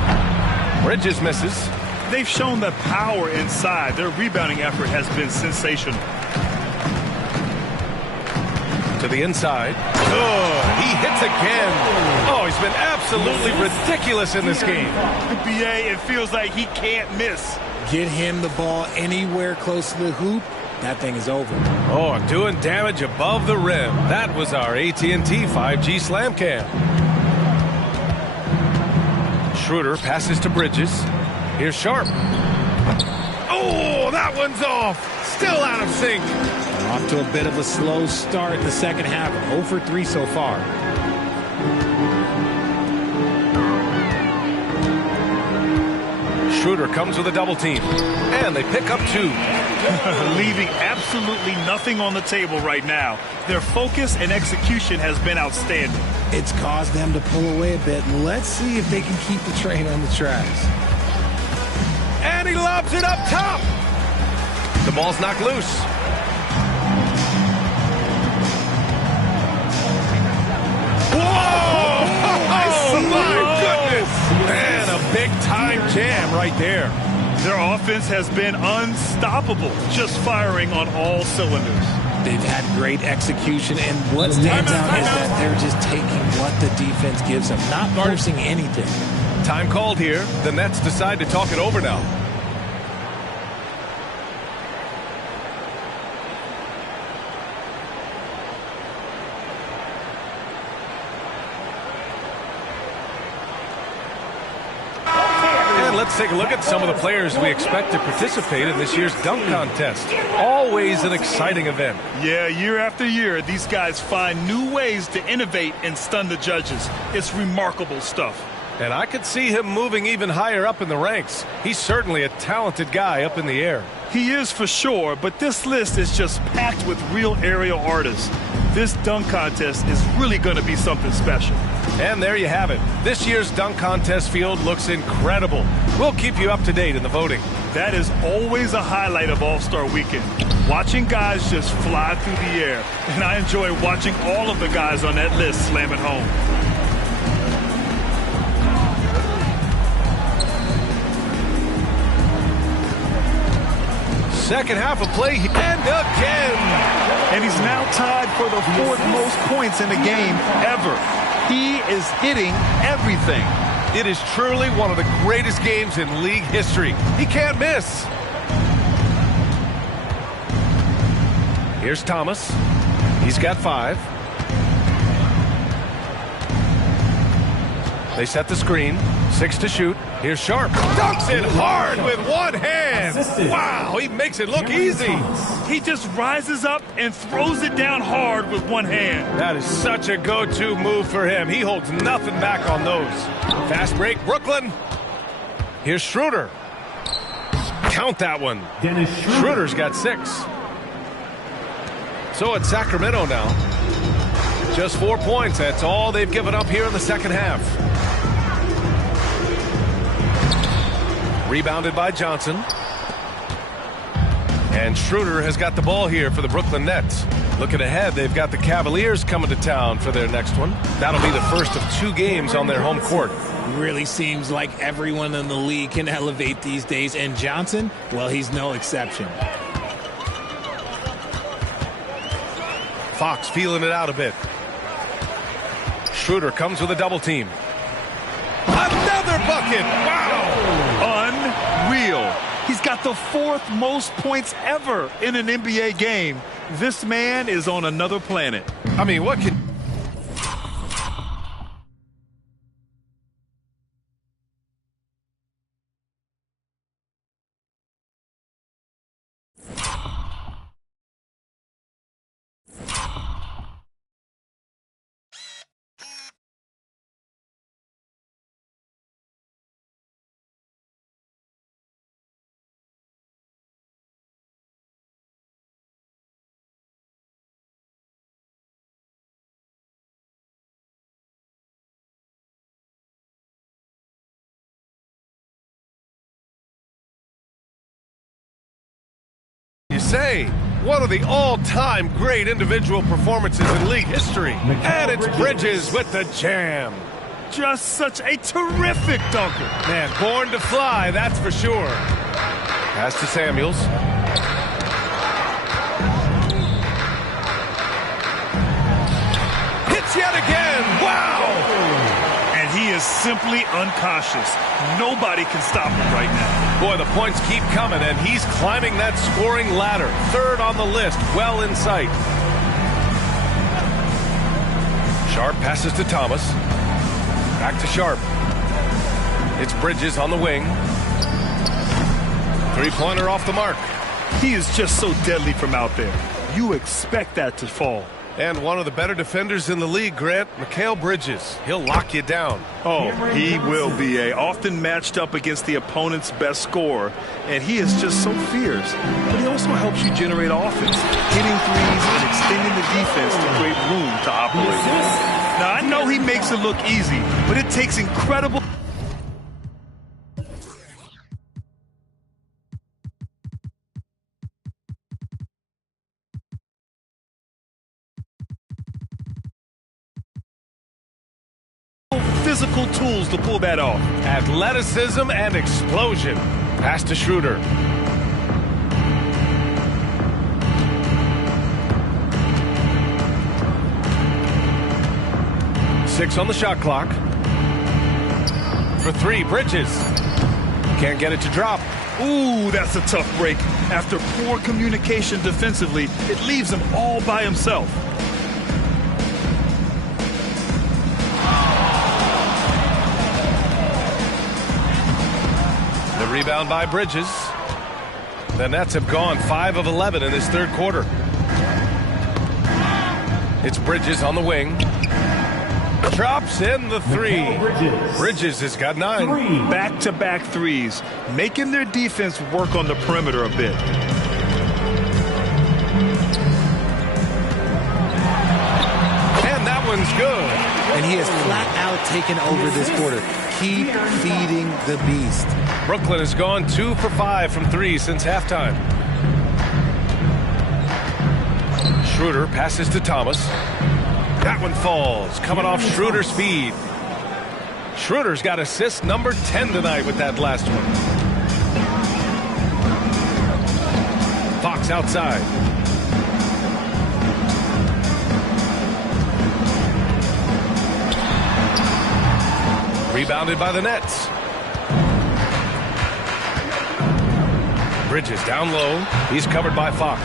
Bridges misses. They've shown the power inside. Their rebounding effort has been sensational. To the inside. Oh, he hits again. Oh, he's been absolutely ridiculous in this game. NBA, it feels like he can't miss. Get him the ball anywhere close to the hoop, that thing is over. Oh, doing damage above the rim. That was our AT&T 5G Slam Cam. Schroeder passes to Bridges. Here's Sharp. Oh, that one's off. Still out of sync. Off to a bit of a slow start in the second half. 0 for 3 so far. Schroeder comes with a double team. And they pick up 2. Leaving absolutely nothing on the table right now. Their focus and execution has been outstanding. It's caused them to pull away a bit. Let's see if they can keep the train on the tracks. And he lobs it up top. The ball's knocked loose. Whoa! Oh, my goodness! And a big-time jam right there. Their offense has been unstoppable, just firing on all cylinders. They've had great execution, and what stands out is that they're just taking what the defense gives them, not forcing anything. Time called here. The Nets decide to talk it over now. Let's take a look at some of the players we expect to participate in this year's dunk contest. Always an exciting event. Yeah, year after year, these guys find new ways to innovate and stun the judges. It's remarkable stuff. And I could see him moving even higher up in the ranks. He's certainly a talented guy up in the air. He is for sure, but this list is just packed with real aerial artists. This dunk contest is really going to be something special. And there you have it. This year's dunk contest field looks incredible. We'll keep you up to date in the voting. That is always a highlight of All-Star Weekend. Watching guys just fly through the air. And I enjoy watching all of the guys on that list slam it home. Second half of play, and again. And he's now tied for the 4th most points in the game ever. He is hitting everything. It is truly one of the greatest games in league history. He can't miss. Here's Thomas. He's got 5. They set the screen. 6 to shoot. Here's Sharp. Dunks it hard with one hand. Wow, he makes it look easy. He just rises up and throws it down hard with one hand. That is such a go-to move for him. He holds nothing back on those. Fast break, Brooklyn. Here's Schroeder. Count that one. Schroeder's got 6. So it's Sacramento now. Just 4 points. That's all they've given up here in the second half. Rebounded by Johnson. And Schroeder has got the ball here for the Brooklyn Nets. Looking ahead, they've got the Cavaliers coming to town for their next one. That'll be the first of 2 games on their home court. Really seems like everyone in the league can elevate these days, and Johnson, well, he's no exception. Fox feeling it out a bit. Schroeder comes with a double team. Another bucket! Wow! Unreal. He's got the 4th most points ever in an NBA game. This man is on another planet. I mean, what can... say? One of the all-time great individual performances in league history. And it's Bridges with the jam. Just such a terrific dunker. Man, born to fly, that's for sure. Pass to Samuels. Hits yet again. Wow! And he is simply uncautious. Nobody can stop him right now. Boy, the points keep coming, and he's climbing that scoring ladder. Third on the list, well in sight. Sharp passes to Thomas. Back to Sharp. It's Bridges on the wing. Three-pointer off the mark. He is just so deadly from out there. You expect that to fall. And one of the better defenders in the league, Grant, Mikal Bridges. He'll lock you down. Oh, he will be often matched up against the opponent's best scorer, and he is just so fierce. But he also helps you generate offense, hitting threes and extending the defense to create room to operate. Now, I know he makes it look easy, but it takes incredible... physical tools to pull that off. Athleticism and explosion. Pass to Schroeder. Six on the shot clock. For three, Bridges. Can't get it to drop. Ooh, that's a tough break. After poor communication defensively, it leaves him all by himself. The rebound by Bridges. The Nets have gone 5 of 11 in this third quarter. It's Bridges on the wing. Drops in the three. Bridges has got 9. Back-to-back threes, making their defense work on the perimeter a bit. And that one's good. And he has flat out taken over this quarter. Keep feeding the beast. Brooklyn has gone 2 for 5 from 3 since halftime. Schroeder passes to Thomas. That one falls, coming off Schroeder's speed. Schroeder's got assist number 10 tonight with that last one. Fox outside. Rebounded by the Nets. Bridges down low. He's covered by Fox.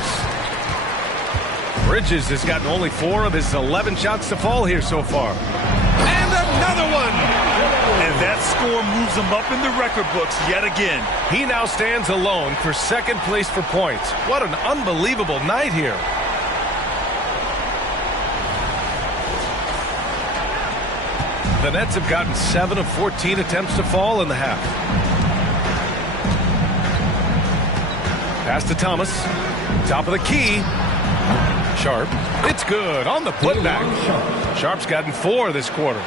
Bridges has gotten only 4 of his 11 shots to fall here so far. And another one! And that score moves him up in the record books yet again. He now stands alone for second place for points. What an unbelievable night here. The Nets have gotten 7 of 14 attempts to fall in the half. Pass to Thomas. Top of the key. Sharp. It's good on the putback. Sharp's gotten 4 this quarter.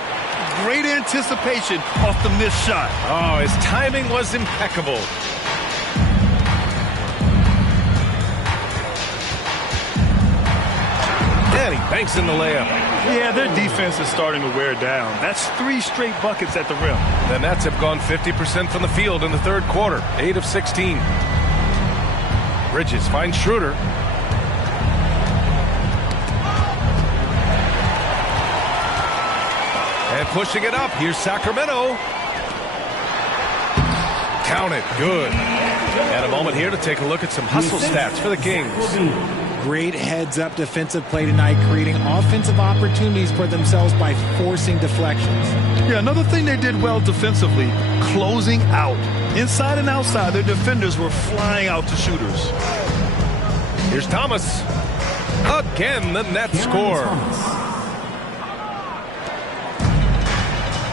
Great anticipation off the missed shot. Oh, his timing was impeccable. And he banks in the layup. Yeah, their defense is starting to wear down. That's 3 straight buckets at the rim. The Nets have gone 50% from the field in the third quarter. 8 of 16. Bridges finds Schroeder. And pushing it up. Here's Sacramento. Count it. Good. And a moment here to take a look at some hustle stats for the Kings. Great heads-up defensive play tonight, creating offensive opportunities for themselves by forcing deflections. Yeah, another thing they did well defensively, closing out. Inside and outside, their defenders were flying out to shooters. Here's Thomas. Again, the Nets score.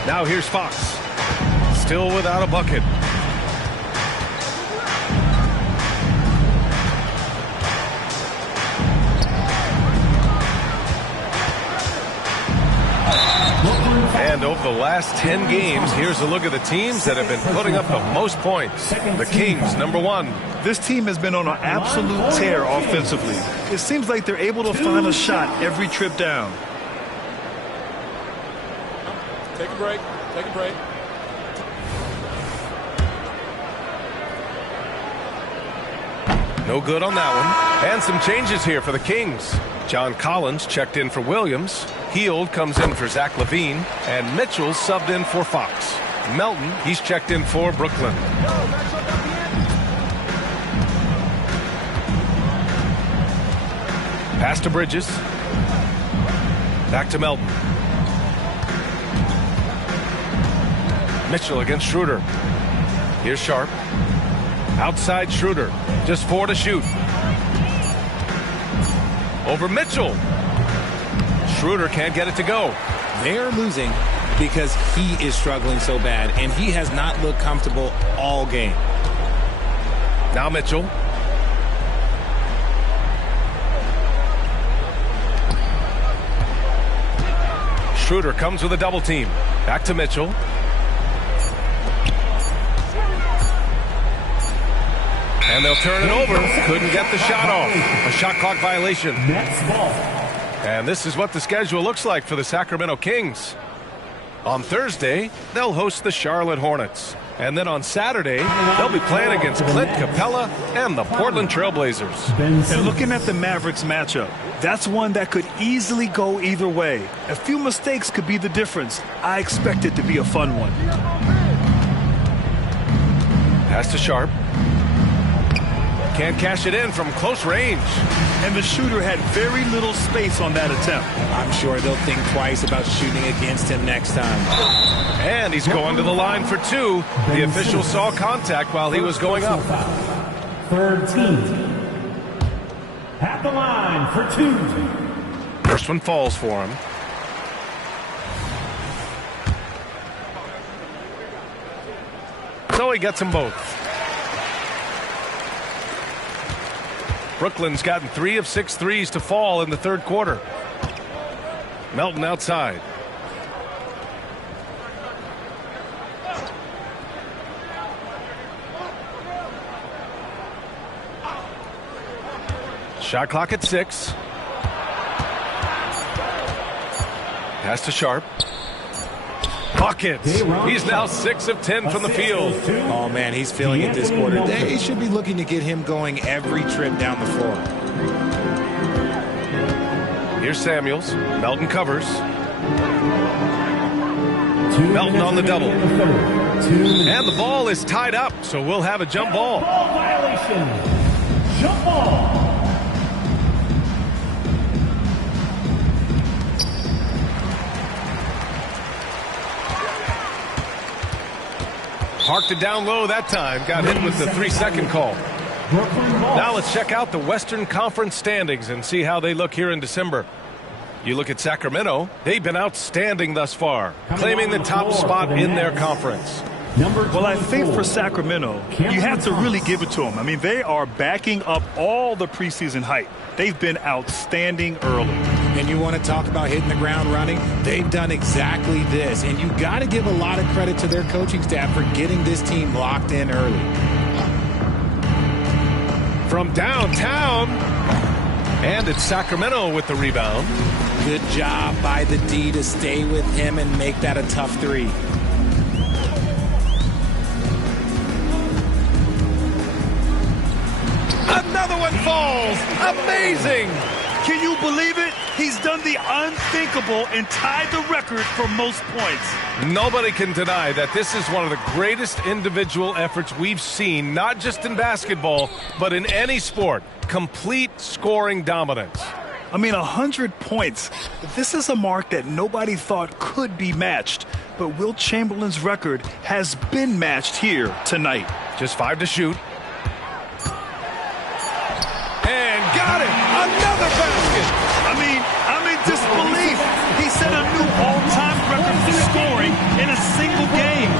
Now here's Fox. Still without a bucket. And over the last 10 games, here's a look at the teams that have been putting up the most points. The Kings, number 1. This team has been on an absolute tear offensively. It seems like they're able to find a shot every trip down. Take a break. Take a break. No good on that one. And some changes here for the Kings. John Collins checked in for Williams. Hield comes in for Zach LaVine. And Mitchell subbed in for Fox. Melton, he's checked in for Brooklyn. Pass to Bridges. Back to Melton. Mitchell against Schroeder. Here's Sharp. Outside Schroeder. Just 4 to shoot. Over Mitchell. Schroeder can't get it to go. They're losing because he is struggling so bad, and he has not looked comfortable all game. Now Mitchell. Schroeder comes with a double team. Back to Mitchell. And they'll turn it over. Couldn't get the shot off. A shot clock violation. And this is what the schedule looks like for the Sacramento Kings. On Thursday, they'll host the Charlotte Hornets. And then on Saturday, they'll be playing against Clint Capella and the Portland Trailblazers. And looking at the Mavericks matchup, that's one that could easily go either way. A few mistakes could be the difference. I expect it to be a fun one. Pass to Sharp. Can't cash it in from close range. And the shooter had very little space on that attempt. I'm sure they'll think twice about shooting against him next time. And he's going to the line for 2. The official saw contact while he was going up. Third team. At the line for 2. First one falls for him. So he gets them both. Brooklyn's gotten 3 of 6 threes to fall in the third quarter. Melton outside. Shot clock at 6. Pass to Sharp. Buckets. He's now 6 of 10 from the field. Oh, man, he's feeling it this quarter. They should be looking to get him going every trip down the floor. Here's Samuels. Melton covers. Melton on the double. And the ball is tied up, so we'll have a jump ball. Jump ball. Parked it down low that time. Got hit with the 3-second call. Now let's check out the Western Conference standings and see how they look here in December. You look at Sacramento. They've been outstanding thus far, claiming the top spot in their conference. Well, I think for Sacramento, you have to really give it to them. I mean, they are backing up all the preseason hype. They've been outstanding early. And you want to talk about hitting the ground running? They've done exactly this. And you got to give a lot of credit to their coaching staff for getting this team locked in early. From downtown. And it's Sacramento with the rebound. Good job by the D to stay with him and make that a tough 3. Another one falls. Amazing. Can you believe it? He's done the unthinkable and tied the record for most points. Nobody can deny that this is one of the greatest individual efforts we've seen, not just in basketball, but in any sport. Complete scoring dominance. I mean, 100 points. This is a mark that nobody thought could be matched. But Wilt Chamberlain's record has been matched here tonight. Just 5 to shoot. And got it! Another basket! I'm in disbelief. He set a new all-time record for scoring in a single game.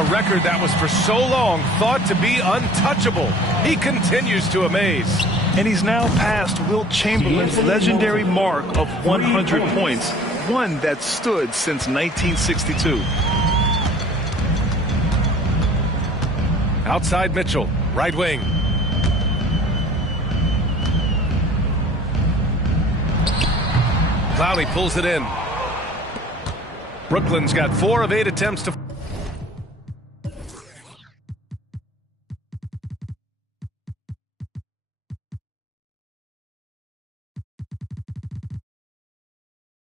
A record that was for so long thought to be untouchable. He continues to amaze. And he's now passed Wilt Chamberlain's legendary mark of 100 points, one that stood since 1962. Outside Mitchell, right wing. Clowney pulls it in. Brooklyn's got 4 of 8 attempts to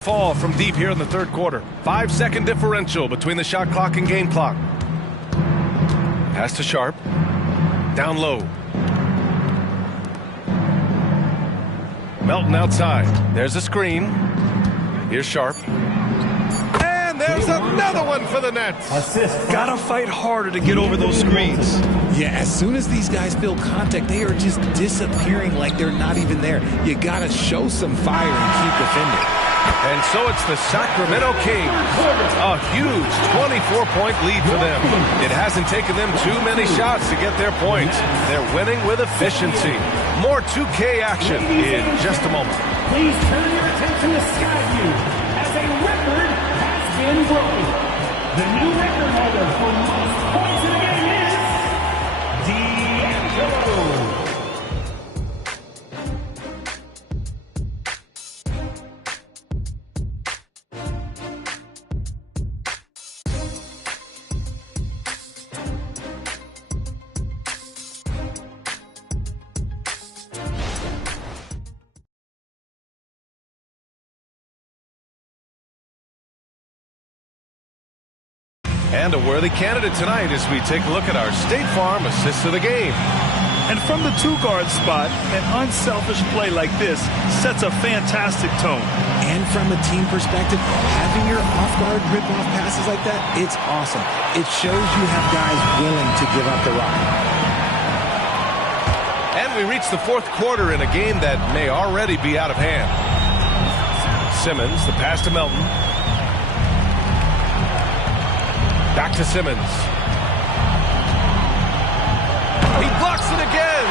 fall from deep here in the third quarter. 5-second differential between the shot clock and game clock. Pass to Sharp. Down low. Melton outside. There's a screen. Here's Sharp. And there's another one for the Nets. Assist. Gotta fight harder to get over those screens. Yeah, as soon as these guys feel contact, they are just disappearing like they're not even there. You gotta show some fire and keep defending. And so it's the Sacramento Kings. A huge 24-point lead for them. It hasn't taken them too many shots to get their points. They're winning with efficiency. More 2K action in just a moment. Please turn your attention to Skyview as a record has been broken. The new record holder for most points in a game is D'Angelo. And a worthy candidate tonight as we take a look at our State Farm assist of the game. And from the two-guard spot, an unselfish play like this sets a fantastic tone. And from a team perspective, having your off-guard rip-off passes like that, it's awesome. It shows you have guys willing to give up the rock. And we reach the fourth quarter in a game that may already be out of hand. Simmons, the pass to Melton. Back to Simmons. He blocks it again.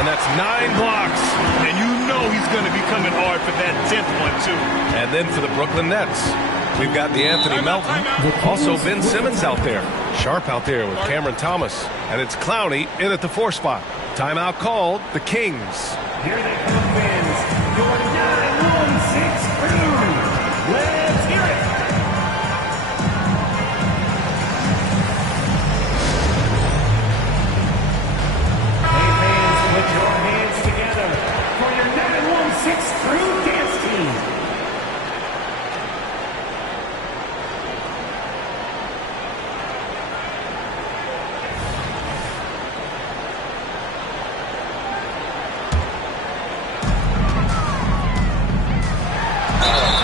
And that's 9 blocks. And you know he's going to be coming hard for that 10th one, too. And then for the Brooklyn Nets, we've got the Anthony Melton. Also Ben Simmons out there. Sharp out there with Cameron Thomas. And it's Clowney in at the 4 spot. Timeout called, the Kings. Here they come, fans. Your 9-1-6 crew. Let's hear it. Crew dance team.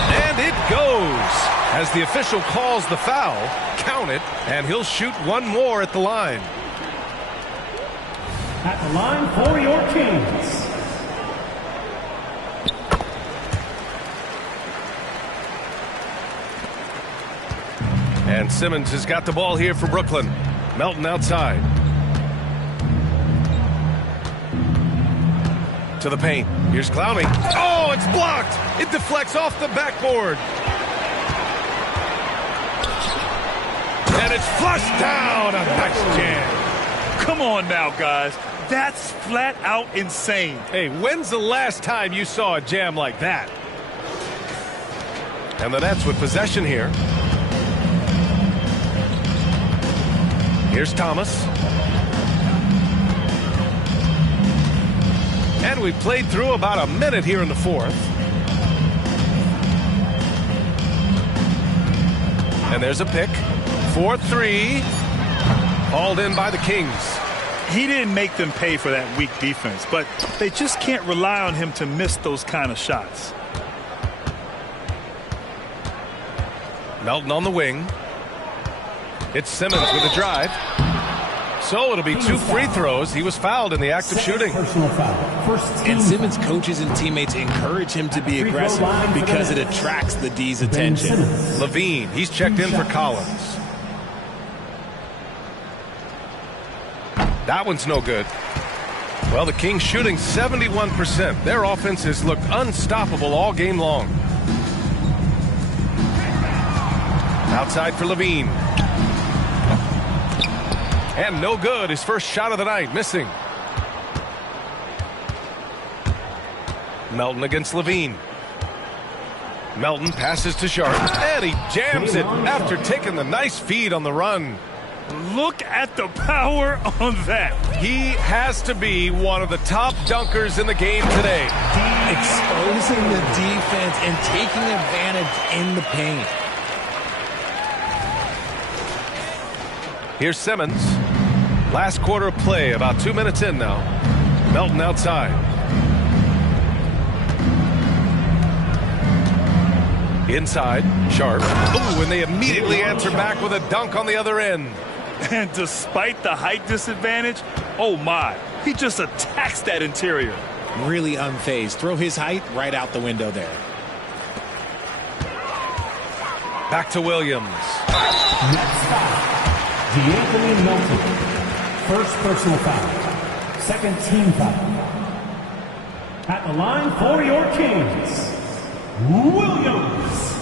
And it goes. As the official calls the foul, count it, and he'll shoot one more at the line. At the line for your Kings. And Simmons has got the ball here for Brooklyn. Melton outside. To the paint. Here's Clowney. Oh, it's blocked. It deflects off the backboard. And it's flushed down. A nice jam. Come on now, guys. That's flat out insane. Hey, when's the last time you saw a jam like that? And the Nets with possession here. Here's Thomas. And we've played through about a minute here in the fourth. And there's a pick. 4-3. Hauled in by the Kings. He didn't make them pay for that weak defense, but they just can't rely on him to miss those kind of shots. Melton on the wing. It's Simmons with a drive. So it'll be 2 free throws. He was fouled in the act of shooting. And Simmons' coaches and teammates encourage him to be aggressive because it attracts the D's attention. Levine, he's checked in for Collins. That one's no good. Well, the Kings shooting 71%. Their offense has looked unstoppable all game long. Outside for Levine. And no good. His first shot of the night, missing. Melton against Levine. Melton passes to Sharp, and he jams it after taking the nice feed on the run. Look at the power on that. He has to be one of the top dunkers in the game today. Exposing the defense and taking advantage in the paint. Here's Simmons. Last quarter of play, about 2 minutes in now. Melton outside. Inside, Sharp. Ooh, and they immediately answer back with a dunk on the other end. And despite the height disadvantage, oh my, he just attacks that interior. Really unfazed. Throw his height right out the window there. Back to Williams. Next foul, DeAnthony Melton. First personal foul. Second team foul. At the line for your Kings, Williams.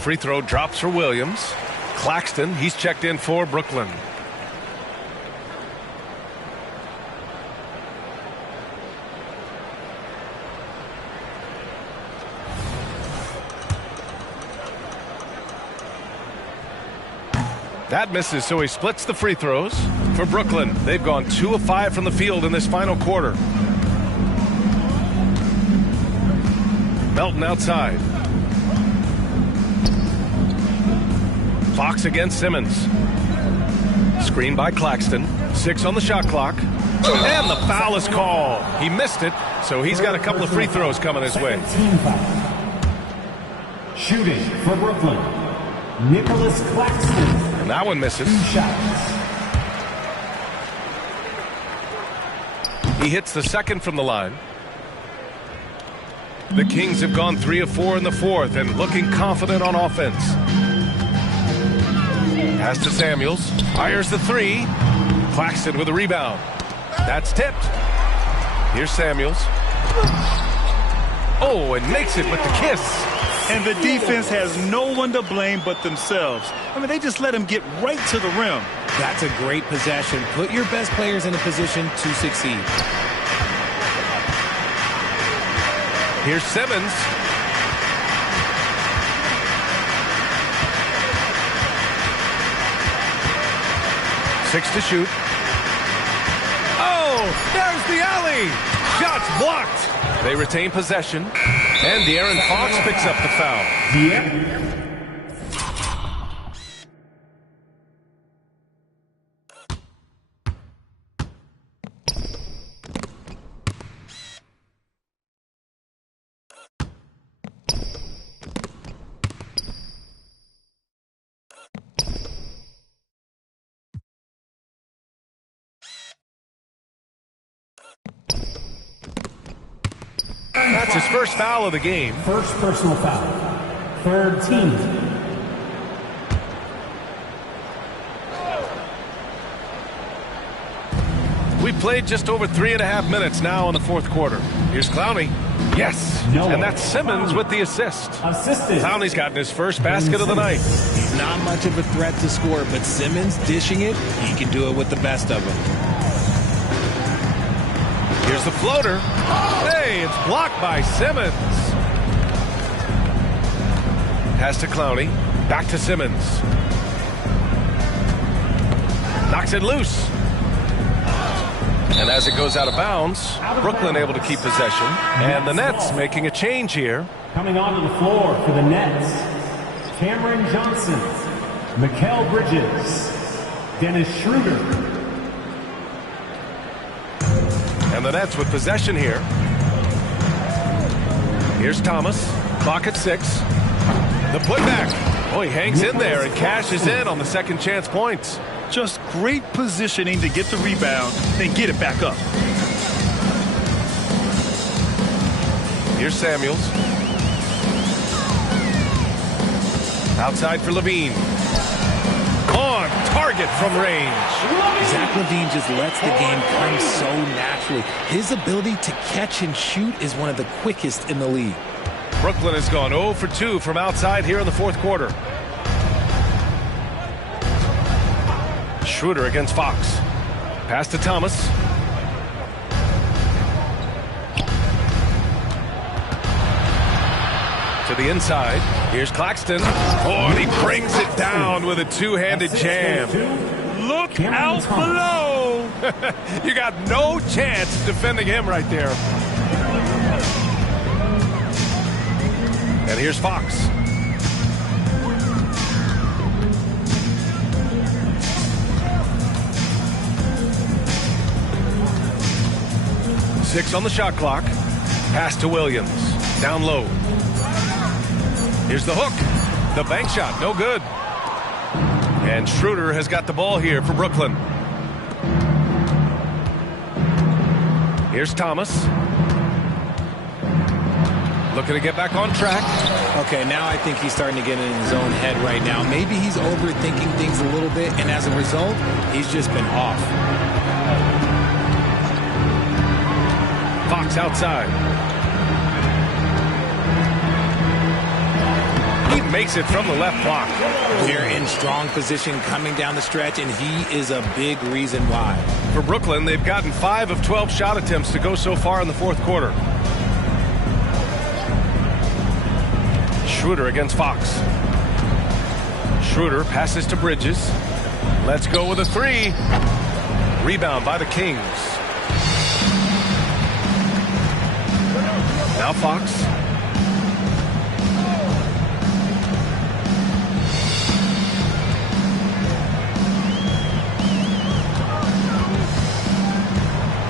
Free throw drops for Williams. Claxton, he's checked in for Brooklyn. That misses, so he splits the free throws for Brooklyn. They've gone 2 of 5 from the field in this final quarter. Melton outside. Fox against Simmons. Screen by Claxton. 6 on the shot clock. And the foul is called. He missed it, so he's got a couple of free throws coming his way. Team foul. Shooting for Brooklyn, Nicholas Claxton. And that one misses. 2 shots. He hits the second from the line. The Kings have gone 3 of 4 in the fourth and looking confident on offense. Pass to Samuels. Fires the 3. Claxton with a rebound. That's tipped. Here's Samuels. Oh, and makes it with the kiss. And the defense has no one to blame but themselves. I mean, they just let him get right to the rim. That's a great possession. Put your best players in a position to succeed. Here's Simmons. Six to shoot. Oh, there's the alley. Shots blocked. They retain possession. And De'Aaron Fox picks up the foul. That's his first foul of the game. First personal foul. Third team. We've played just over 3.5 minutes now in the fourth quarter. Here's Clowney. Yes. And that's Simmons with the assist. Assisted. Clowney's gotten his first basket of the night. He's not much of a threat to score, but Simmons dishing it, he can do it with the best of them. Here's the floater. Hey, it's blocked by Simmons. Pass to Clowney. Back to Simmons. Knocks it loose. And as it goes out of bounds, Brooklyn able to keep possession. And the Nets making a change here. Coming onto the floor for the Nets, Cameron Johnson, Mikal Bridges, Dennis Schroeder. And the Nets with possession here. Here's Thomas. Clock at 6. The putback. Oh, he hangs in there and cashes in on the second chance points. Just great positioning to get the rebound, then get it back up. Here's Samuels. Outside for Levine. On target from range. Zach LaVine just lets the game come so naturally. His ability to catch and shoot is one of the quickest in the league. Brooklyn has gone 0 for 2 from outside here in the fourth quarter. Schroeder against Fox. Pass to Thomas. To the inside. Here's Claxton. Oh, and he brings it down with a two-handed jam. Look out below. You got no chance defending him right there. And here's Fox. Six on the shot clock. Pass to Williams. Down low. Here's the hook. The bank shot, no good. And Schroeder has got the ball here for Brooklyn. Here's Thomas. Looking to get back on track. Okay, now I think he's starting to get in his own head right now. Maybe he's overthinking things a little bit, and as a result, he's just been off. Fox outside. He makes it from the left block. They're in strong position coming down the stretch, and he is a big reason why. For Brooklyn, they've gotten 5 of 12 shot attempts to go so far in the fourth quarter. Schroeder against Fox. Schroeder passes to Bridges. Let's go with a 3. Rebound by the Kings. Now Fox.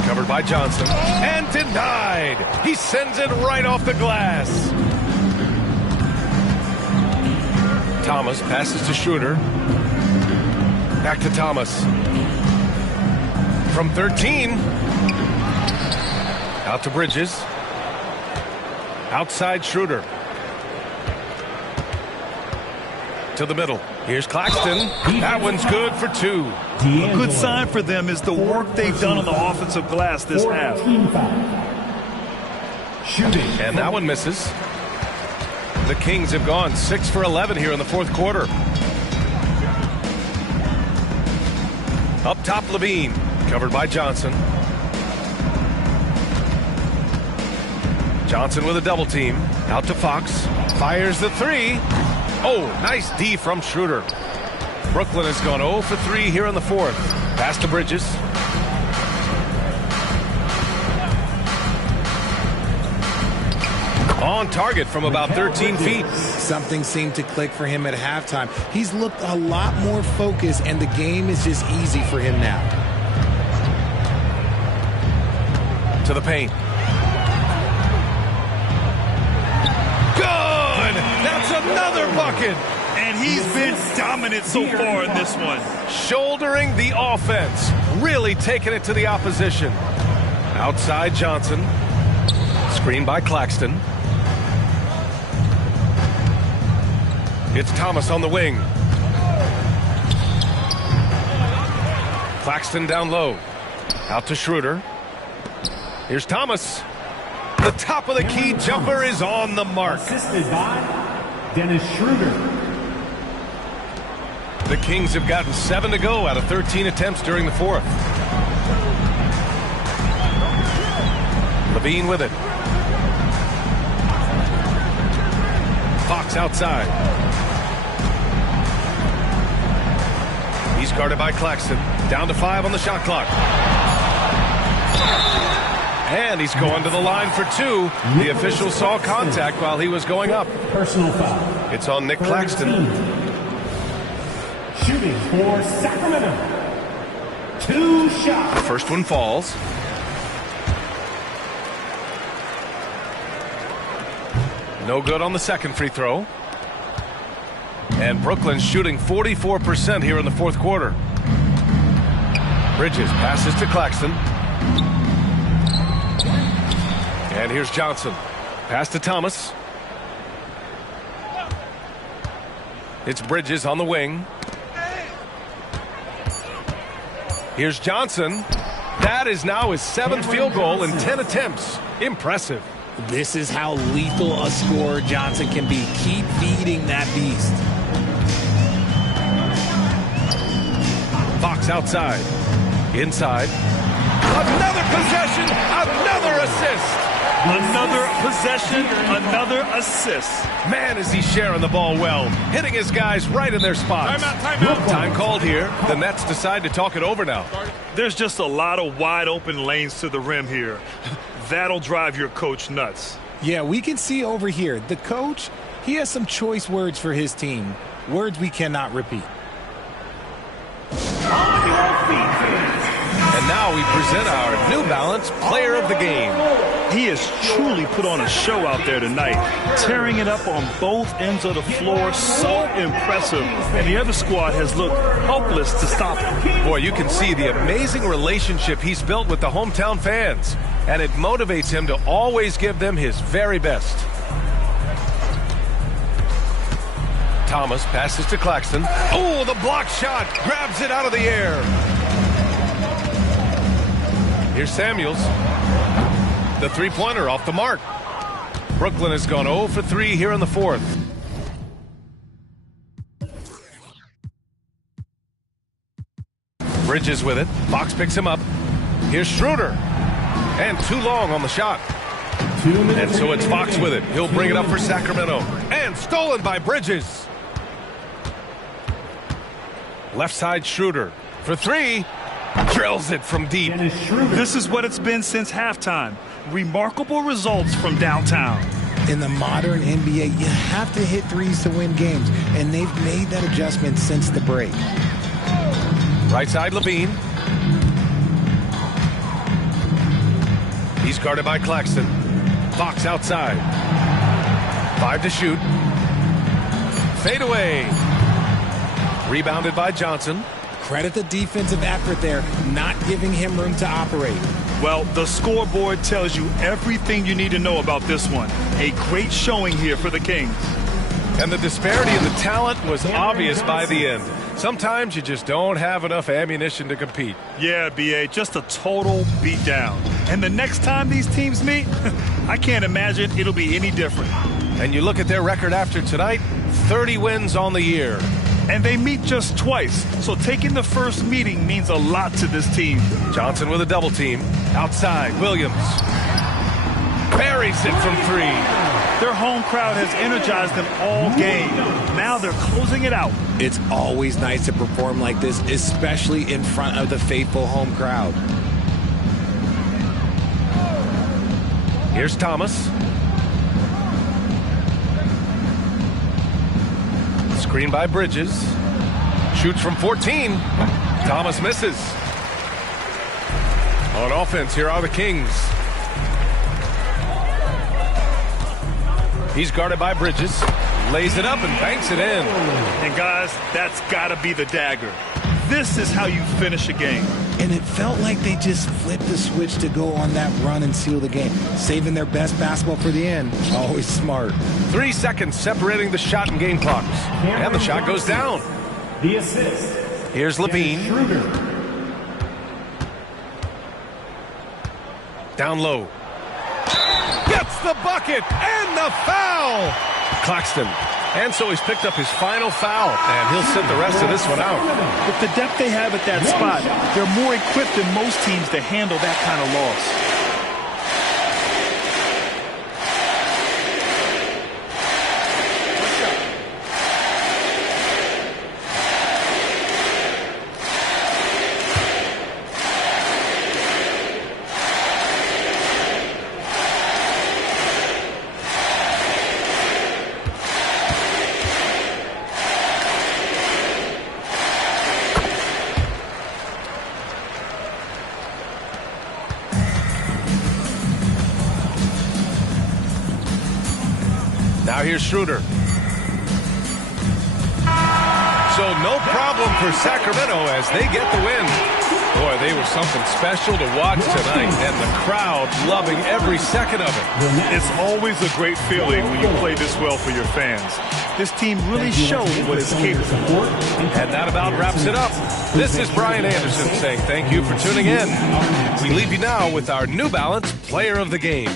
Covered by Johnson. And denied. He sends it right off the glass. Thomas passes to Schroeder. Back to Thomas. From 13. Out to Bridges. Outside Schroeder. To the middle. Here's Claxton. That one's good for 2. A good sign for them is the work they've done on the offensive glass this half. And that one misses. The Kings have gone 6 for 11 here in the fourth quarter. Up top, Levine. Covered by Johnson. Johnson with a double team. Out to Fox. Fires the 3. Oh, nice D from Schroeder. Brooklyn has gone 0 for 3 here in the fourth. Pass to Bridges. On target from about 13 feet. Something seemed to click for him at halftime. He's looked a lot more focused, and the game is just easy for him now. To the paint. Good! That's another bucket! And he's been dominant so far in this one. Shouldering the offense. Really taking it to the opposition. Outside Johnson. Screen by Claxton. It's Thomas on the wing. Claxton down low. Out to Schroeder. Here's Thomas. The top of the key jumper is on the mark. Assisted by Dennis Schroeder. The Kings have gotten 7 to go out of 13 attempts during the fourth. Levine with it. Fox outside. He's guarded by Claxton. Down to 5 on the shot clock. And he's going to the line for 2. The official saw contact while he was going up. Personal foul. It's on Nick Claxton. Shooting for Sacramento. 2 shots. The first one falls. No good on the second free throw. And Brooklyn shooting 44% here in the fourth quarter. Bridges passes to Claxton. And here's Johnson. Pass to Thomas. It's Bridges on the wing. Here's Johnson. That is now his 7th field goal in 10 attempts. Impressive. This is how lethal a scorer Johnson can be. Keep feeding that beast. Fox outside. Inside. Another possession, another assist. Another possession, another assist. Man, is he sharing the ball well. Hitting his guys right in their spots. Timeout. Time called here. The Nets decide to talk it over now. There's just a lot of wide open lanes to the rim here. That'll drive your coach nuts. Yeah, we can see over here. The coach, he has some choice words for his team. Words we cannot repeat. And now we present our New Balance Player of the Game. He has truly put on a show out there tonight, tearing it up on both ends of the floor. So impressive. And the other squad has looked hopeless to stop him. Boy, you can see the amazing relationship he's built with the hometown fans. And it motivates him to always give them his very best. Thomas passes to Claxton. Oh, the block shot. Grabs it out of the air. Here's Samuels. The three-pointer off the mark. Brooklyn has gone 0 for 3 here in the 4th. Bridges with it. Fox picks him up. Here's Schroeder. And too long on the shot. And so it's Fox with it. He'll bring it up for Sacramento. And stolen by Bridges. Left side Schroeder for 3. Drills it from deep. This is what it's been since halftime. Remarkable results from downtown. In the modern NBA, you have to hit threes to win games, and they've made that adjustment since the break. Right side Levine. He's guarded by Claxton. Fox outside. 5 to shoot. Fade away. Rebounded by Johnson. Credit the defensive effort there, not giving him room to operate. Well, the scoreboard tells you everything you need to know about this one. A great showing here for the Kings. And the disparity in the talent was obvious by the end. Sometimes you just don't have enough ammunition to compete. Yeah, B.A., just a total beatdown. And the next time these teams meet, I can't imagine it'll be any different. And you look at their record after tonight, 30 wins on the year. And they meet just twice, so taking the first meeting means a lot to this team. Johnson with a double team. Outside, Williams. Buries it from 3. Their home crowd has energized them all game. Now they're closing it out. It's always nice to perform like this, especially in front of the faithful home crowd. Here's Thomas. Screen by Bridges. Shoots from 14. Thomas misses. On offense, here are the Kings. He's guarded by Bridges. Lays it up and banks it in. And guys, that's got to be the dagger. This is how you finish a game. And it felt like they just flipped the switch to go on that run and seal the game, saving their best basketball for the end. Always smart. 3 seconds separating the shot and game clocks. And the shot goes down. The assist. Here's Levine. Down low. Gets the bucket and the foul. Claxton. And so he's picked up his final foul, and he'll sit the rest of this one out. With the depth they have at that spot, they're more equipped than most teams to handle that kind of loss. Now here's Schroeder. So no problem for Sacramento as they get the win. Boy, they were something special to watch tonight, and the crowd loving every second of it. It's always a great feeling when you play this well for your fans. This team really showed what it's capable of. And that about wraps it up. This is Brian Anderson saying thank you for tuning in. We leave you now with our New Balance Player of the Game.